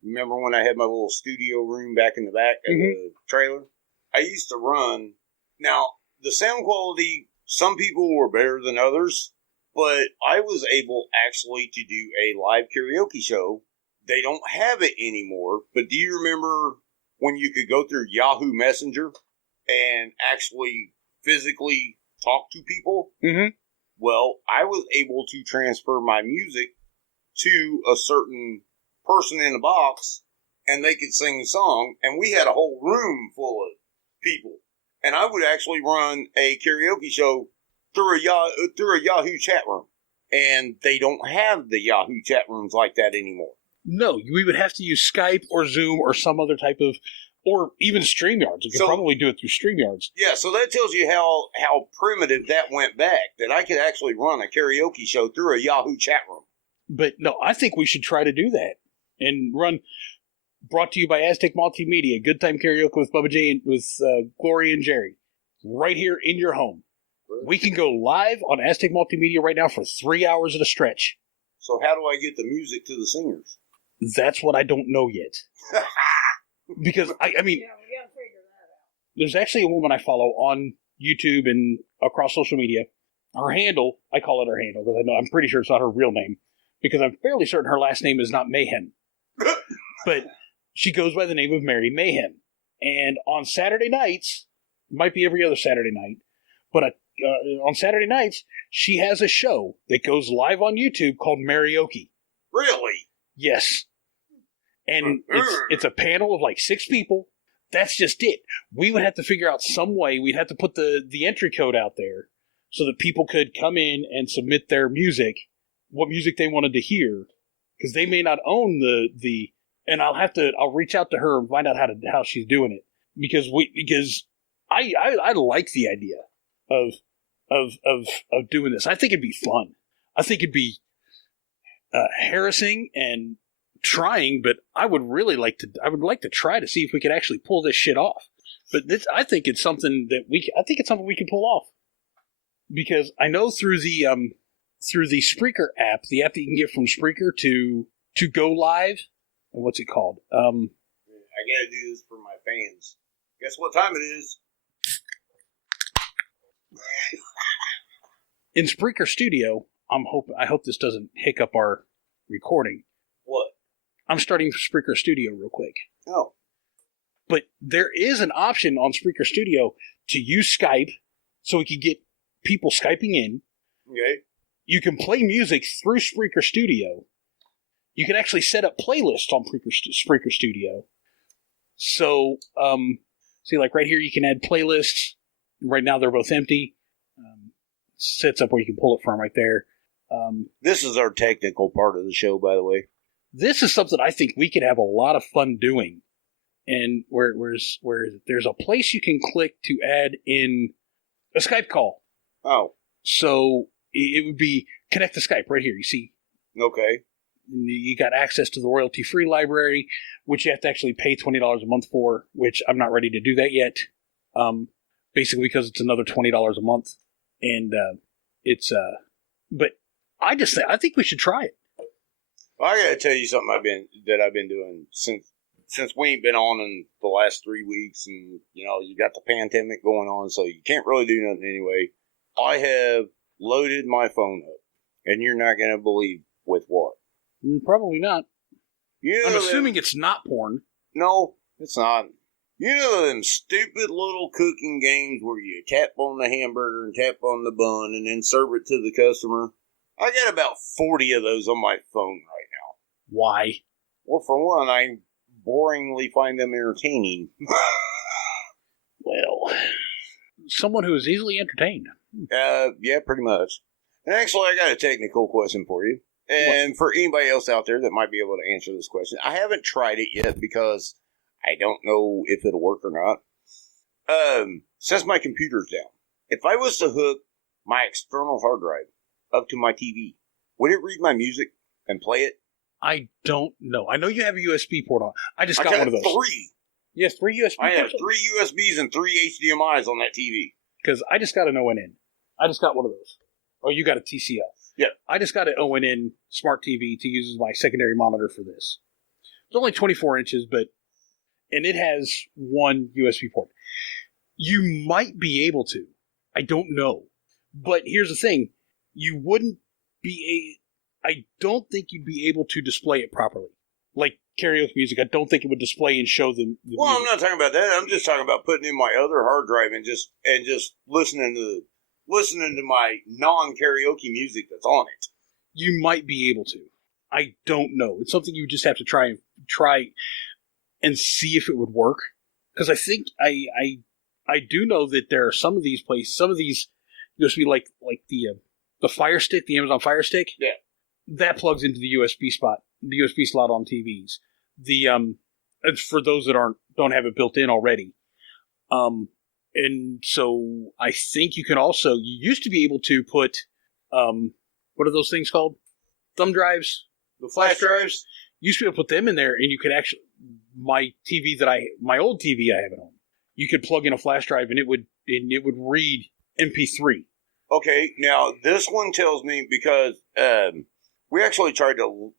Remember when I had my little studio room back in the back of the trailer? I used to run. Now, the sound quality, some people were better than others, but I was able actually to do a live karaoke show. They don't have it anymore, but do you remember when you could go through Yahoo Messenger and actually physically talk to people? Mm-hmm. Well, I was able to transfer my music to a certain person in a box, and they could sing a song, and we had a whole room full of people. And I would actually run a karaoke show through a Yahoo chat room. And they don't have the Yahoo chat rooms like that anymore. No, we would have to use Skype or Zoom or some other type of, or even StreamYards. You could probably do it through StreamYards. Yeah, so that tells you how primitive that went back, that I could actually run a karaoke show through a Yahoo chat room. But no, I think we should try to do that and run. Brought to you by Aztec Multimedia, Good Time Karaoke with Bubba J and with Gloria and Jerry, right here in your home. We can go live on Aztec Multimedia right now for 3 hours at a stretch. So how do I get the music to the singers? That's what I don't know yet. Because, I mean, Yeah, we gotta figure that out. there's actually a woman I follow on YouTube and across social media. Her handle, I call it her handle because I'm pretty sure it's not her real name, because I'm fairly certain her last name is not Mayhem. But she goes by the name of Mary Mayhem. And on Saturday nights, might be every other Saturday night, but on Saturday nights, she has a show that goes live on YouTube called Marioke. Really? Yes. And it's a panel of like 6 people. That's just it. We would have to figure out some way. We'd have to put the entry code out there so that people could come in and submit their music, what music they wanted to hear, because they may not own the. And I'll reach out to her and find out how she's doing it, because I like the idea of doing this. I think it'd be fun. I think it'd be harassing and trying, but I would like to try to see if we could actually pull this shit off. But I think it's something we can pull off, because I know through the Spreaker app, the app that you can get from Spreaker to go live. What's it called? I gotta do this for my fans. Guess what time it is? In Spreaker Studio, I hope this doesn't hiccup our recording. What? I'm starting Spreaker Studio real quick. Oh. But there is an option on Spreaker Studio to use Skype, so we can get people Skyping in. Okay. You can play music through Spreaker Studio. You can actually set up playlists on Spreaker Studio. So, see, like right here, you can add playlists. Right now, they're both empty. Sets up where you can pull it from right there. This is our technical part of the show, by the way. This is something I think we could have a lot of fun doing. And where there's a place you can click to add in a Skype call. Oh. So it would be connect to Skype right here, you see. Okay. You got access to the royalty-free library, which you have to actually pay $20 a month for, which I'm not ready to do that yet. Basically because it's another $20 a month. And but I think we should try it. Well, I gotta tell you something I've been doing since we ain't been on in the last 3 weeks, and you got the pandemic going on, so you can't really do nothing anyway. I have loaded my phone up, and you're not gonna believe with what. Probably not. I'm assuming them, it's not porn. No, it's not. You know them stupid little cooking games where you tap on the hamburger and tap on the bun and then serve it to the customer? I got about 40 of those on my phone right now. Why? Well, for one, I boringly find them entertaining. Well, someone who is easily entertained. Yeah, pretty much. And actually, I got a technical question for you. And for anybody else out there that might be able to answer this question, I haven't tried it yet because I don't know if it'll work or not. Since my computer's down, if I was to hook my external hard drive up to my TV, would it read my music and play it? I don't know. I know you have a USB port on. I just got one of those. 3. You have 3 USB ports? I have 3 USBs and 3 HDMIs on that TV. Because I just got an ONN. I just got one of those. Oh, you got a TCL. Yeah. I just got an ONN smart TV to use as my secondary monitor for this. It's only 24 inches, and it has 1 USB port. You might be able to. I don't know. But here's the thing. You wouldn't be I don't think you'd be able to display it properly. Like karaoke music, I don't think it would display and show the well, music. I'm not talking about that. I'm just talking about putting in my other hard drive and just listening to my non-karaoke music that's on it. You might be able to. I don't know. It's something you just have to try and see if it would work. Because I think I do know that there are some of these places, some of these USB like the Fire Stick, the Amazon Fire Stick. Yeah. That plugs into the USB slot on TVs. It's for those that don't have it built in already. And so I think you used to be able to put, what are those things called? Thumb drives? The flash drives? You used to be able to put them in there, and you could actually, my old TV I have at home, you could plug in a flash drive and it would read MP3. Okay, now this one tells me because we actually tried to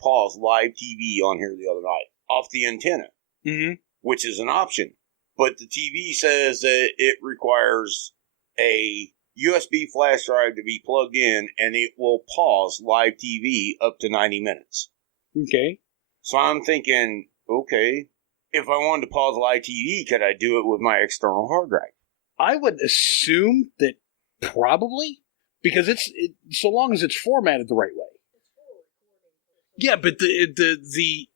pause live TV on here the other night off the antenna, which is an option. But the TV says that it requires a USB flash drive to be plugged in, and it will pause live TV up to 90 minutes. Okay. So I'm thinking, okay, if I wanted to pause live TV, could I do it with my external hard drive? I would assume that probably, because it's so long as it's formatted the right way. Yeah, but the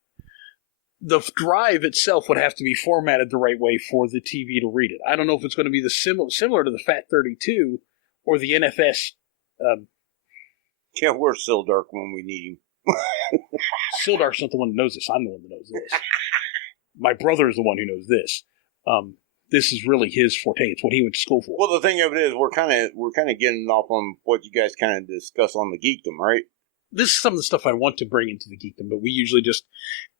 drive itself would have to be formatted the right way for the TV to read it. I don't know if it's going to be similar to the FAT32 or the NFS. Yeah, where's Sildark when we need him? Sildark's not the one that knows this. I'm the one that knows this. My brother is the one who knows this. This is really his forte. It's what he went to school for. Well, the thing of it is, we're kind of getting off on what you guys kind of discuss on the Geekdom, right? This is some of the stuff I want to bring into the Geekdom, but we usually just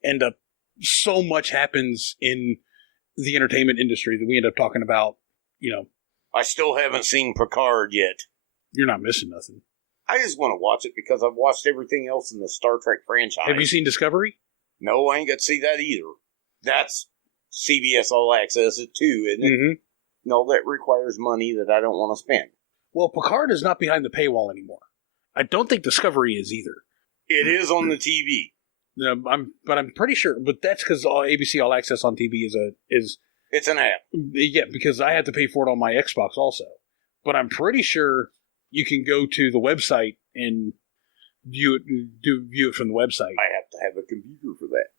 end up. So much happens in the entertainment industry that we end up talking about. I still haven't seen Picard yet. You're not missing nothing. I just want to watch it because I've watched everything else in the Star Trek franchise. Have you seen Discovery? No, I ain't got to see that either. That's CBS All Access too, isn't it? Mm-hmm. No, that requires money that I don't want to spend. Well, Picard is not behind the paywall anymore. I don't think Discovery is either. It is on the TV. I'm pretty sure, but that's because ABC All Access on TV is it's an app. Yeah, because I have to pay for it on my Xbox also. But I'm pretty sure you can go to the website and view it from the website. I have to have a computer for that.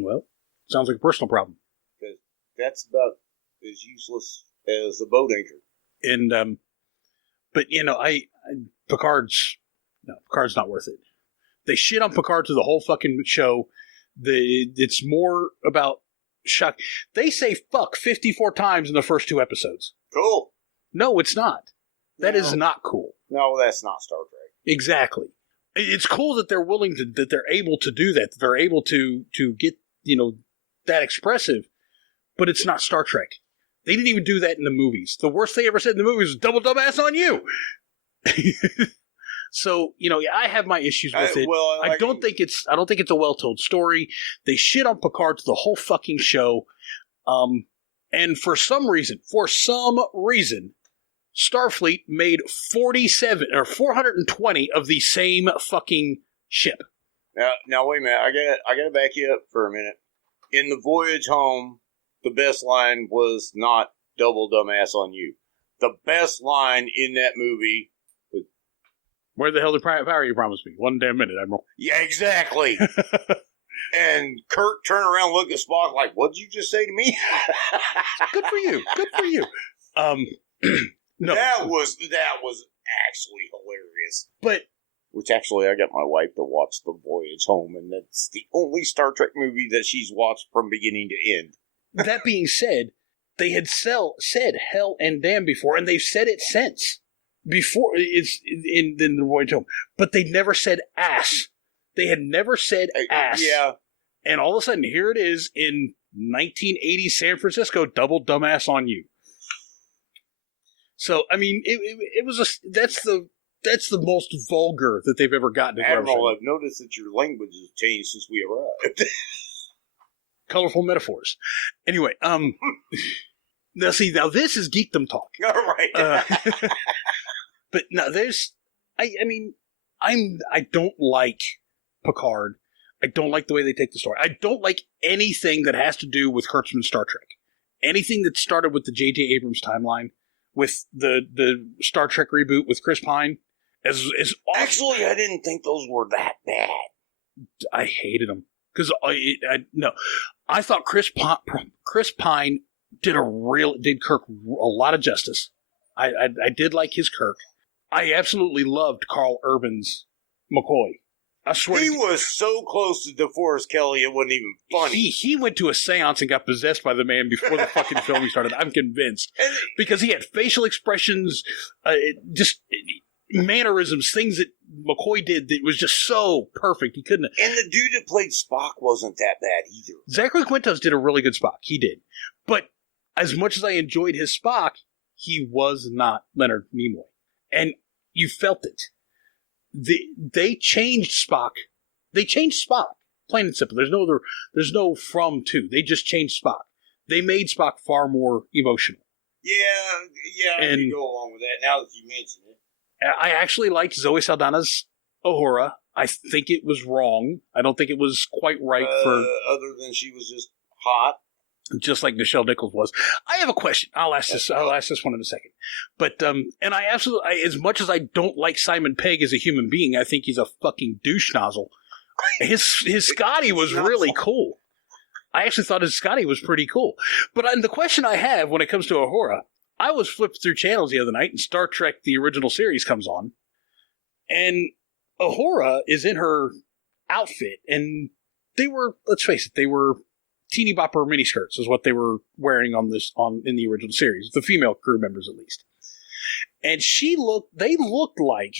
Well, sounds like a personal problem. Because that's about as useless as a boat anchor. And but Picard's not worth it. They shit on Picard through the whole fucking show. It's more about shock. They say fuck 54 times in the first 2 episodes. Cool. No, it's not. That is not cool. No, that's not Star Trek. Exactly. It's cool that they're willing to, that they're able to do that. They're able to get, that expressive, but it's not Star Trek. They didn't even do that in the movies. The worst they ever said in the movies was double dumbass on you. So, I have my issues with it. Well, I don't think it's a well-told story. They shit on Picard the whole fucking show. And for some reason, Starfleet made 420 of the same fucking ship. Now wait a minute. I gotta back you up for a minute. In the voyage home, the best line was not double dumbass on you. The best line in that movie was, "Where the hell did power you promised me? 1 damn minute, Admiral." Yeah, exactly. And Kirk turned around and looked at Spock like, "What'd you just say to me?" Good for you. No, that was actually hilarious. But Which actually, I got my wife to watch The Voyage Home, and that's the only Star Trek movie that she's watched from beginning to end. That being said, they had said hell and damn before, and they've said it since. Before it's in The Voyage Home. But they never said ass. They had never said ass. Yeah. And all of a sudden, here it is in 1980 San Francisco, double dumbass on you. So, I mean, it was that's the most vulgar that they've ever gotten. Admiral, I've noticed that your language has changed since we arrived. Colorful metaphors. Anyway, now this is geekdom talk. All right. But no, I don't like Picard. I don't like the way they take the story. I don't like anything that has to do with Kurtzman's Star Trek. Anything that started with the J.J. Abrams timeline, with the Star Trek reboot with Chris Pine. Actually, I didn't think those were that bad. I hated them. Because I thought Chris Pine did Kirk a lot of justice. I did like his Kirk. I absolutely loved Carl Urban's McCoy. I swear he was so close to DeForest Kelly, it wasn't even funny. He went to a seance and got possessed by the man before the fucking filming started. I'm convinced. Because he had facial expressions, just mannerisms, things that McCoy did that was just so perfect. He couldn't. And the dude that played Spock wasn't that bad either. Zachary Quintos did a really good Spock. He did. But as much as I enjoyed his Spock, he was not Leonard Nimoy. And you felt it. They changed Spock. They changed Spock, plain and simple. There's no from to. They just changed Spock. They made Spock far more emotional. Yeah, I can go along with that now that you mention it. I actually liked Zoe Saldana's Uhura. I think it was wrong. I don't think it was quite right for... Other than she was just hot. Just like Nichelle Nichols was. I have a question. I'll ask this one in a second. But, and I absolutely, as much as I don't like Simon Pegg as a human being, I think he's a fucking douche nozzle. His Scotty was really cool. I actually thought his Scotty was pretty cool. But the question I have when it comes to Uhura, I was flipped through channels the other night and Star Trek, the original series, comes on. And Uhura is in her outfit. And they were, let's face it, they were teeny bopper miniskirts is what they were wearing in the original series, the female crew members at least. And they looked like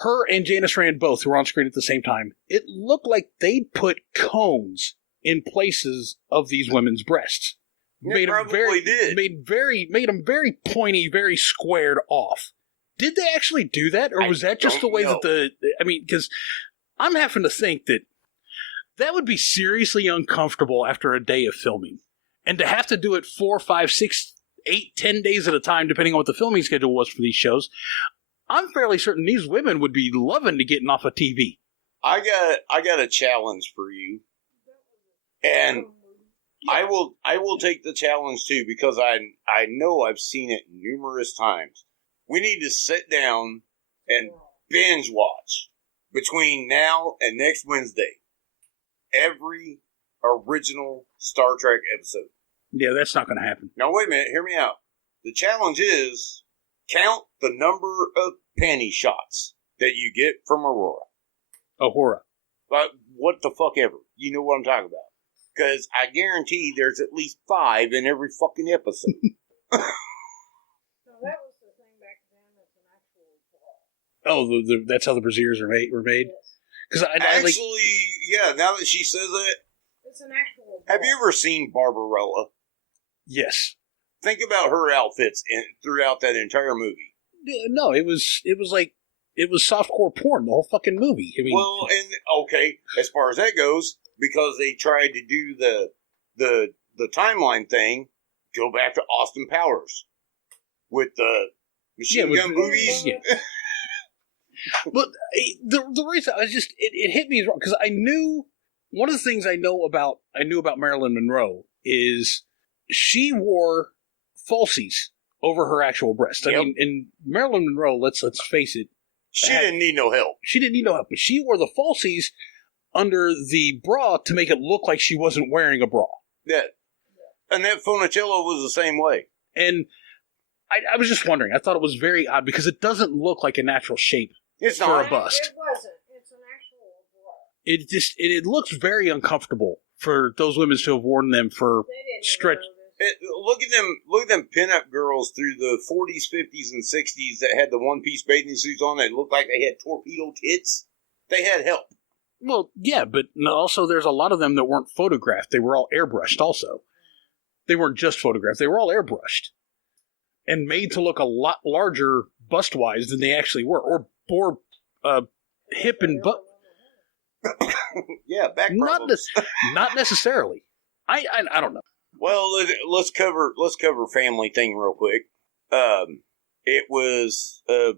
her and Janice Rand both, who were on screen at the same time. It looked like they'd put cones in places of these women's breasts. Made them very pointy, very squared off. Did they actually do that, or was that just the way that because I'm having to think that would be seriously uncomfortable after a day of filming. And to have to do it 4, 5, 6, 8, 10 days at a time, depending on what the filming schedule was for these shows, I'm fairly certain these women would be loving to getting off of TV. I got a challenge for you. And I will take the challenge too, because I know I've seen it numerous times. We need to sit down and binge watch between now and next Wednesday every original Star Trek episode. Yeah, that's not going to happen. Now, wait a minute. Hear me out. The challenge is count the number of panty shots that you get from Aurora. Uhura. But what the fuck ever. You know what I'm talking about. Because I guarantee there's at least 5 in every fucking episode. So that was the thing back then. That's an actual ball. Oh, that's how the brassieres were made? Yes. Because yeah, now that she says it. It's an actual ball. Have you ever seen Barbarella? Yes. Think about her outfits throughout that entire movie. No, it was softcore porn, the whole fucking movie. I mean, well, and okay, as far as that goes, because they tried to do the timeline thing, go back to Austin Powers with the machine gun movies. Yeah. But the reason it hit me wrong because I knew one of the things I knew about Marilyn Monroe is she wore falsies over her actual breast. Yep. I mean, and Marilyn Monroe, let's face it, she didn't need no help. She didn't need no help, but she wore the falsies under the bra to make it look like she wasn't wearing a bra. Yeah, and that Funicello was the same way. And I was just wondering. I thought it was very odd because it doesn't look like a natural shape It's for not a bust. It wasn't. It's an actual bra. It looks very uncomfortable for those women to have worn them for They didn't stretch. notice. Look at them pinup girls through the 40s, 50s, and 60s that had the one-piece bathing suits on that looked like they had torpedo tits. They had help. Well, yeah, but also there's a lot of them that weren't photographed. They were all airbrushed also. They weren't just photographed. They were all airbrushed and made to look a lot larger bust-wise than they actually were, or hip and butt. Yeah, back problems. Not necessarily. I don't know. Well, let's cover family thing real quick. It was a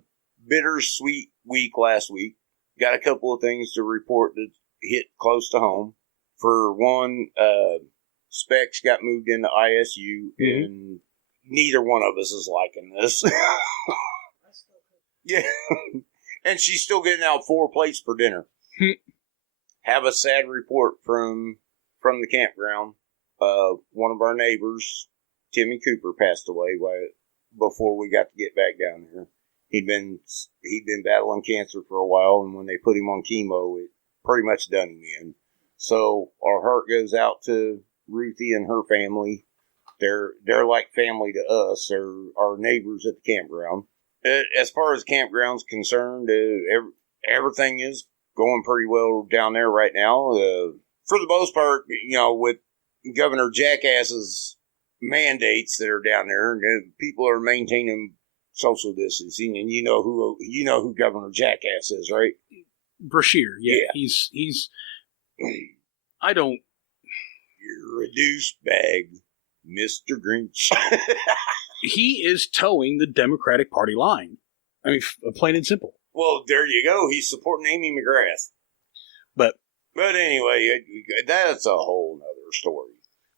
bittersweet week last week. Got a couple of things to report that hit close to home. For one, Specs got moved into ISU, and neither one of us is liking this. Yeah, and she's still getting out 4 plates for dinner. Have a sad report from the campground. One of our neighbors, Timmy Cooper, passed away before we got to get back down there. He'd been battling cancer for a while, and when they put him on chemo, it pretty much done him in. So our heart goes out to Ruthie and her family. They're like family to us. They're our neighbors at the campground. As far as campground's concerned, everything is going pretty well down there right now. For the most part, with Governor Jackass's mandates that are down there, people are maintaining social distancing, and you know who Governor Jackass is, right? Brashear, yeah. He's I don't. You're a douchebag, Mr. Grinch. He is towing the Democratic Party line. I mean, plain and simple. Well, there you go. He's supporting Amy McGrath. But anyway, that's a whole nother story.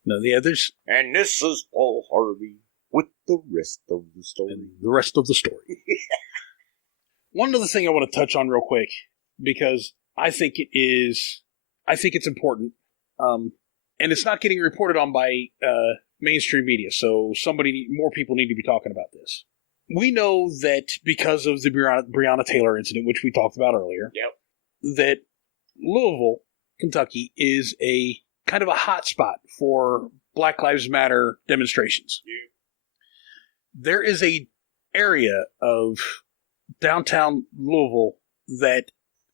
No, the others. And this is Paul Harvey with the rest of the story. And the rest of the story. One other thing I want to touch on real quick, because I think it's important, and it's not getting reported on by mainstream media, so more people need to be talking about this. We know that because of the Breonna Taylor incident, which we talked about earlier, that Louisville, Kentucky, is a kind of a hot spot for Black Lives Matter demonstrations. Yeah. There is a area of downtown Louisville that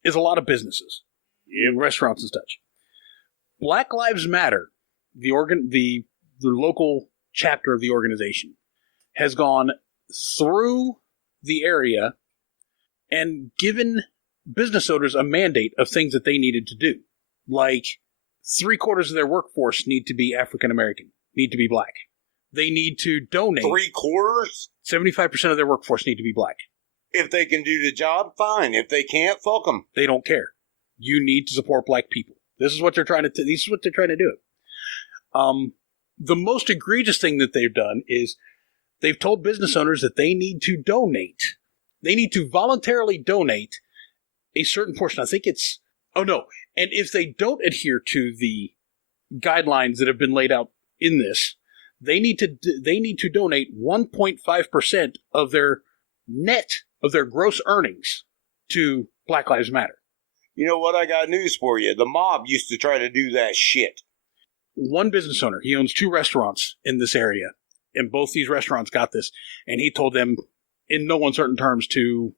is a lot of businesses, restaurants and such. Black Lives Matter, the local chapter of the organization, has gone through the area and given business owners a mandate of things that they needed to do. Like 3/4 of their workforce need to be African American, need to be black. They need to donate. 3/4? 75% of their workforce need to be black. If they can do the job, fine. If they can't, fuck them. They don't care. You need to support black people. This is what they're trying to do. The most egregious thing that they've done is they've told business owners that they need to donate. They need to voluntarily donate a certain portion. I think it's, and if they don't adhere to the guidelines that have been laid out in this, they need to donate 1.5% of their gross earnings to Black Lives Matter. You know what? I got news for you. The mob used to try to do that shit. One business owner, he owns 2 restaurants in this area, and both these restaurants got this, and he told them in no uncertain terms to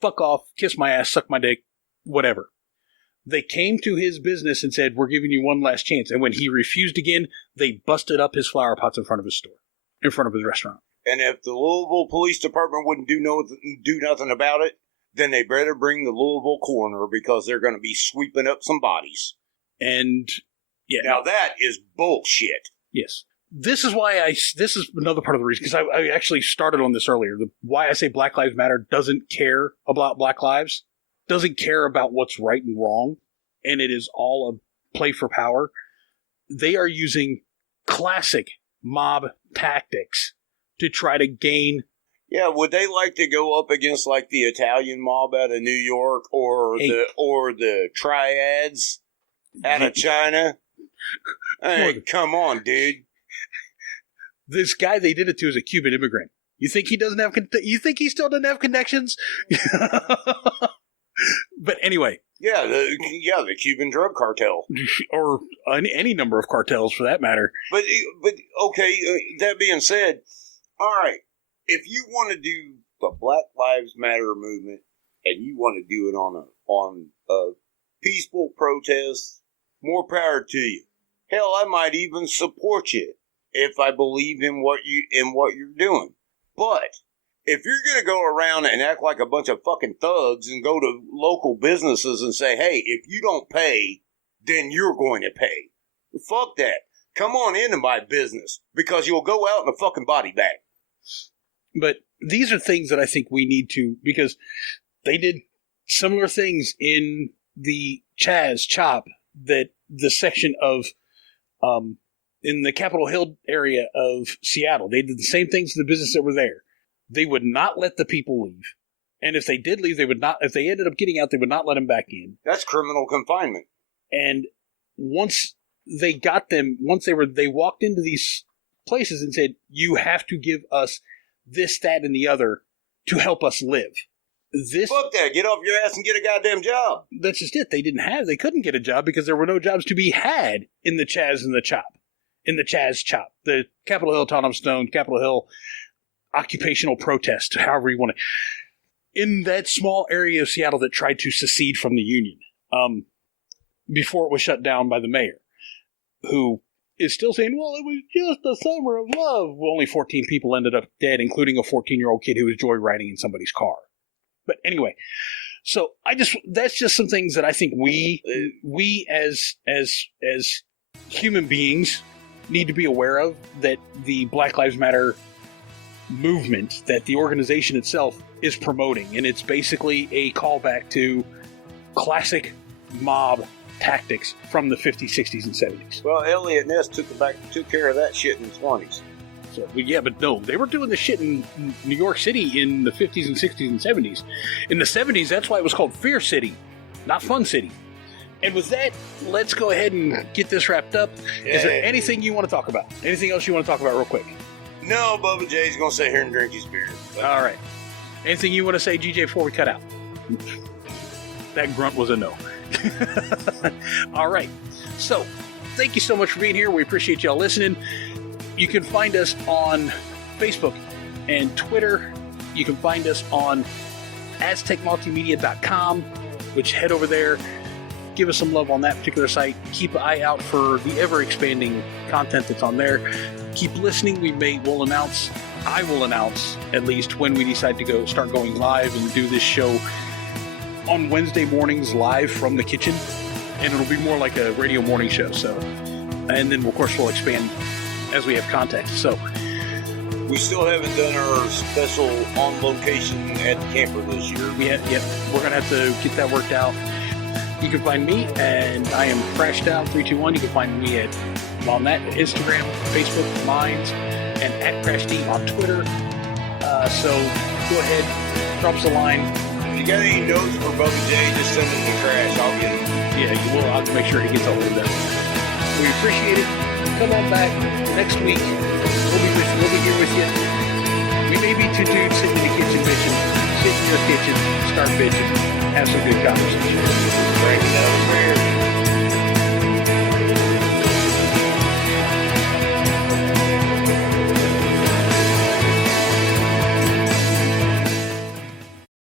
fuck off, kiss my ass, suck my dick, whatever. They came to his business and said, we're giving you one last chance. And when he refused again, they busted up his flower pots in front of his store, in front of his restaurant. And if the Louisville Police Department wouldn't do nothing about it, then they better bring the Louisville coroner, because they're going to be sweeping up some bodies. And yeah, now that is bullshit. Yes. This is why this is another part of the reason, because I actually started on this earlier. Why I say Black Lives Matter doesn't care about Black lives, doesn't care about what's right and wrong, and it is all a play for power. They are using classic mob tactics to try to gain. Yeah, would they like to go up against like the Italian mob out of New York, or the triads out of China? Hey, come on, dude. This guy they did it to is a Cuban immigrant. You think he doesn't have? You think he still doesn't have connections? But anyway, yeah, the Cuban drug cartel, or any number of cartels for that matter. But okay. That being said, all right, if you want to do the Black Lives Matter movement and you want to do it on a peaceful protest, more power to you. Hell, I might even support you if I believe in what you're doing. But if you're going to go around and act like a bunch of fucking thugs and go to local businesses and say, hey, if you don't pay, then you're going to pay. Fuck that. Come on into my business because you'll go out in a fucking body bag. But these are things that I think we need to, because they did similar things in the CHOP, that the section of, in the Capitol Hill area of Seattle. They did the same things to the businesses that were there. They would not let the people leave. And if they did leave, they would not, if they ended up getting out, they would not let them back in. That's criminal confinement. And once they got them, they walked into these places and said, you have to give us this, that, and the other to help us live. Fuck that. Get off your ass and get a goddamn job. That's just it. They couldn't get a job because there were no jobs to be had in the Chaz and the Chop. In the Chaz Chop. The Capitol Hill Autonomous Zone, Capitol Hill occupational protest, however you want to. In that small area of Seattle that tried to secede from the Union, before it was shut down by the mayor, who is still saying, well, it was just a summer of love. Well, only 14 people ended up dead, including a 14-year-old kid who was joyriding in somebody's car. But anyway, so that's just some things that I think we as human beings need to be aware of, that the Black Lives Matter movement, that the organization itself is promoting. And it's basically a callback to classic mob tactics from the 50s, 60s, and 70s. Well, Elliot Ness took care of that shit in the 20s. So, yeah, but no, they were doing the shit in New York City in the 50s and 60s and 70s. In the 70s, that's why it was called Fear City, not Fun City. And with that, let's go ahead and get this wrapped up. Yeah. Is there anything you want to talk about? Anything else you want to talk about real quick? No, Bubba J's going to sit here and drink his beer. All right. Anything you want to say, GJ, before we cut out? That grunt was a no. All right. So, thank you so much for being here. We appreciate y'all listening. You can find us on Facebook and Twitter. You can find us on aztecmultimedia.com, which head over there. Give us some love on that particular site. Keep an eye out for the ever-expanding content that's on there. Keep listening. I will announce at least when we decide to start going live and do this show on Wednesday mornings live from the kitchen. And it'll be more like a radio morning show. So, and then, of course, we'll expand as we have context. So, we still haven't done our special on location at the camper this year. We're going to have to get that worked out. You can find me, and I am CrashedOut321. You can find me on that Instagram, Facebook, Minds, and at CrashD on Twitter. So go ahead, drop us a line. If you got any notes for Bubba J, just send them to Crash. I'll get them. Yeah, you will. I'll have to make sure he gets all of them. We appreciate it. Come on back next week. We'll be here with you. We may be two dudes sitting in the kitchen bitching. Sit in your kitchen, start bitching, have some good conversation. Breaking out of prayer.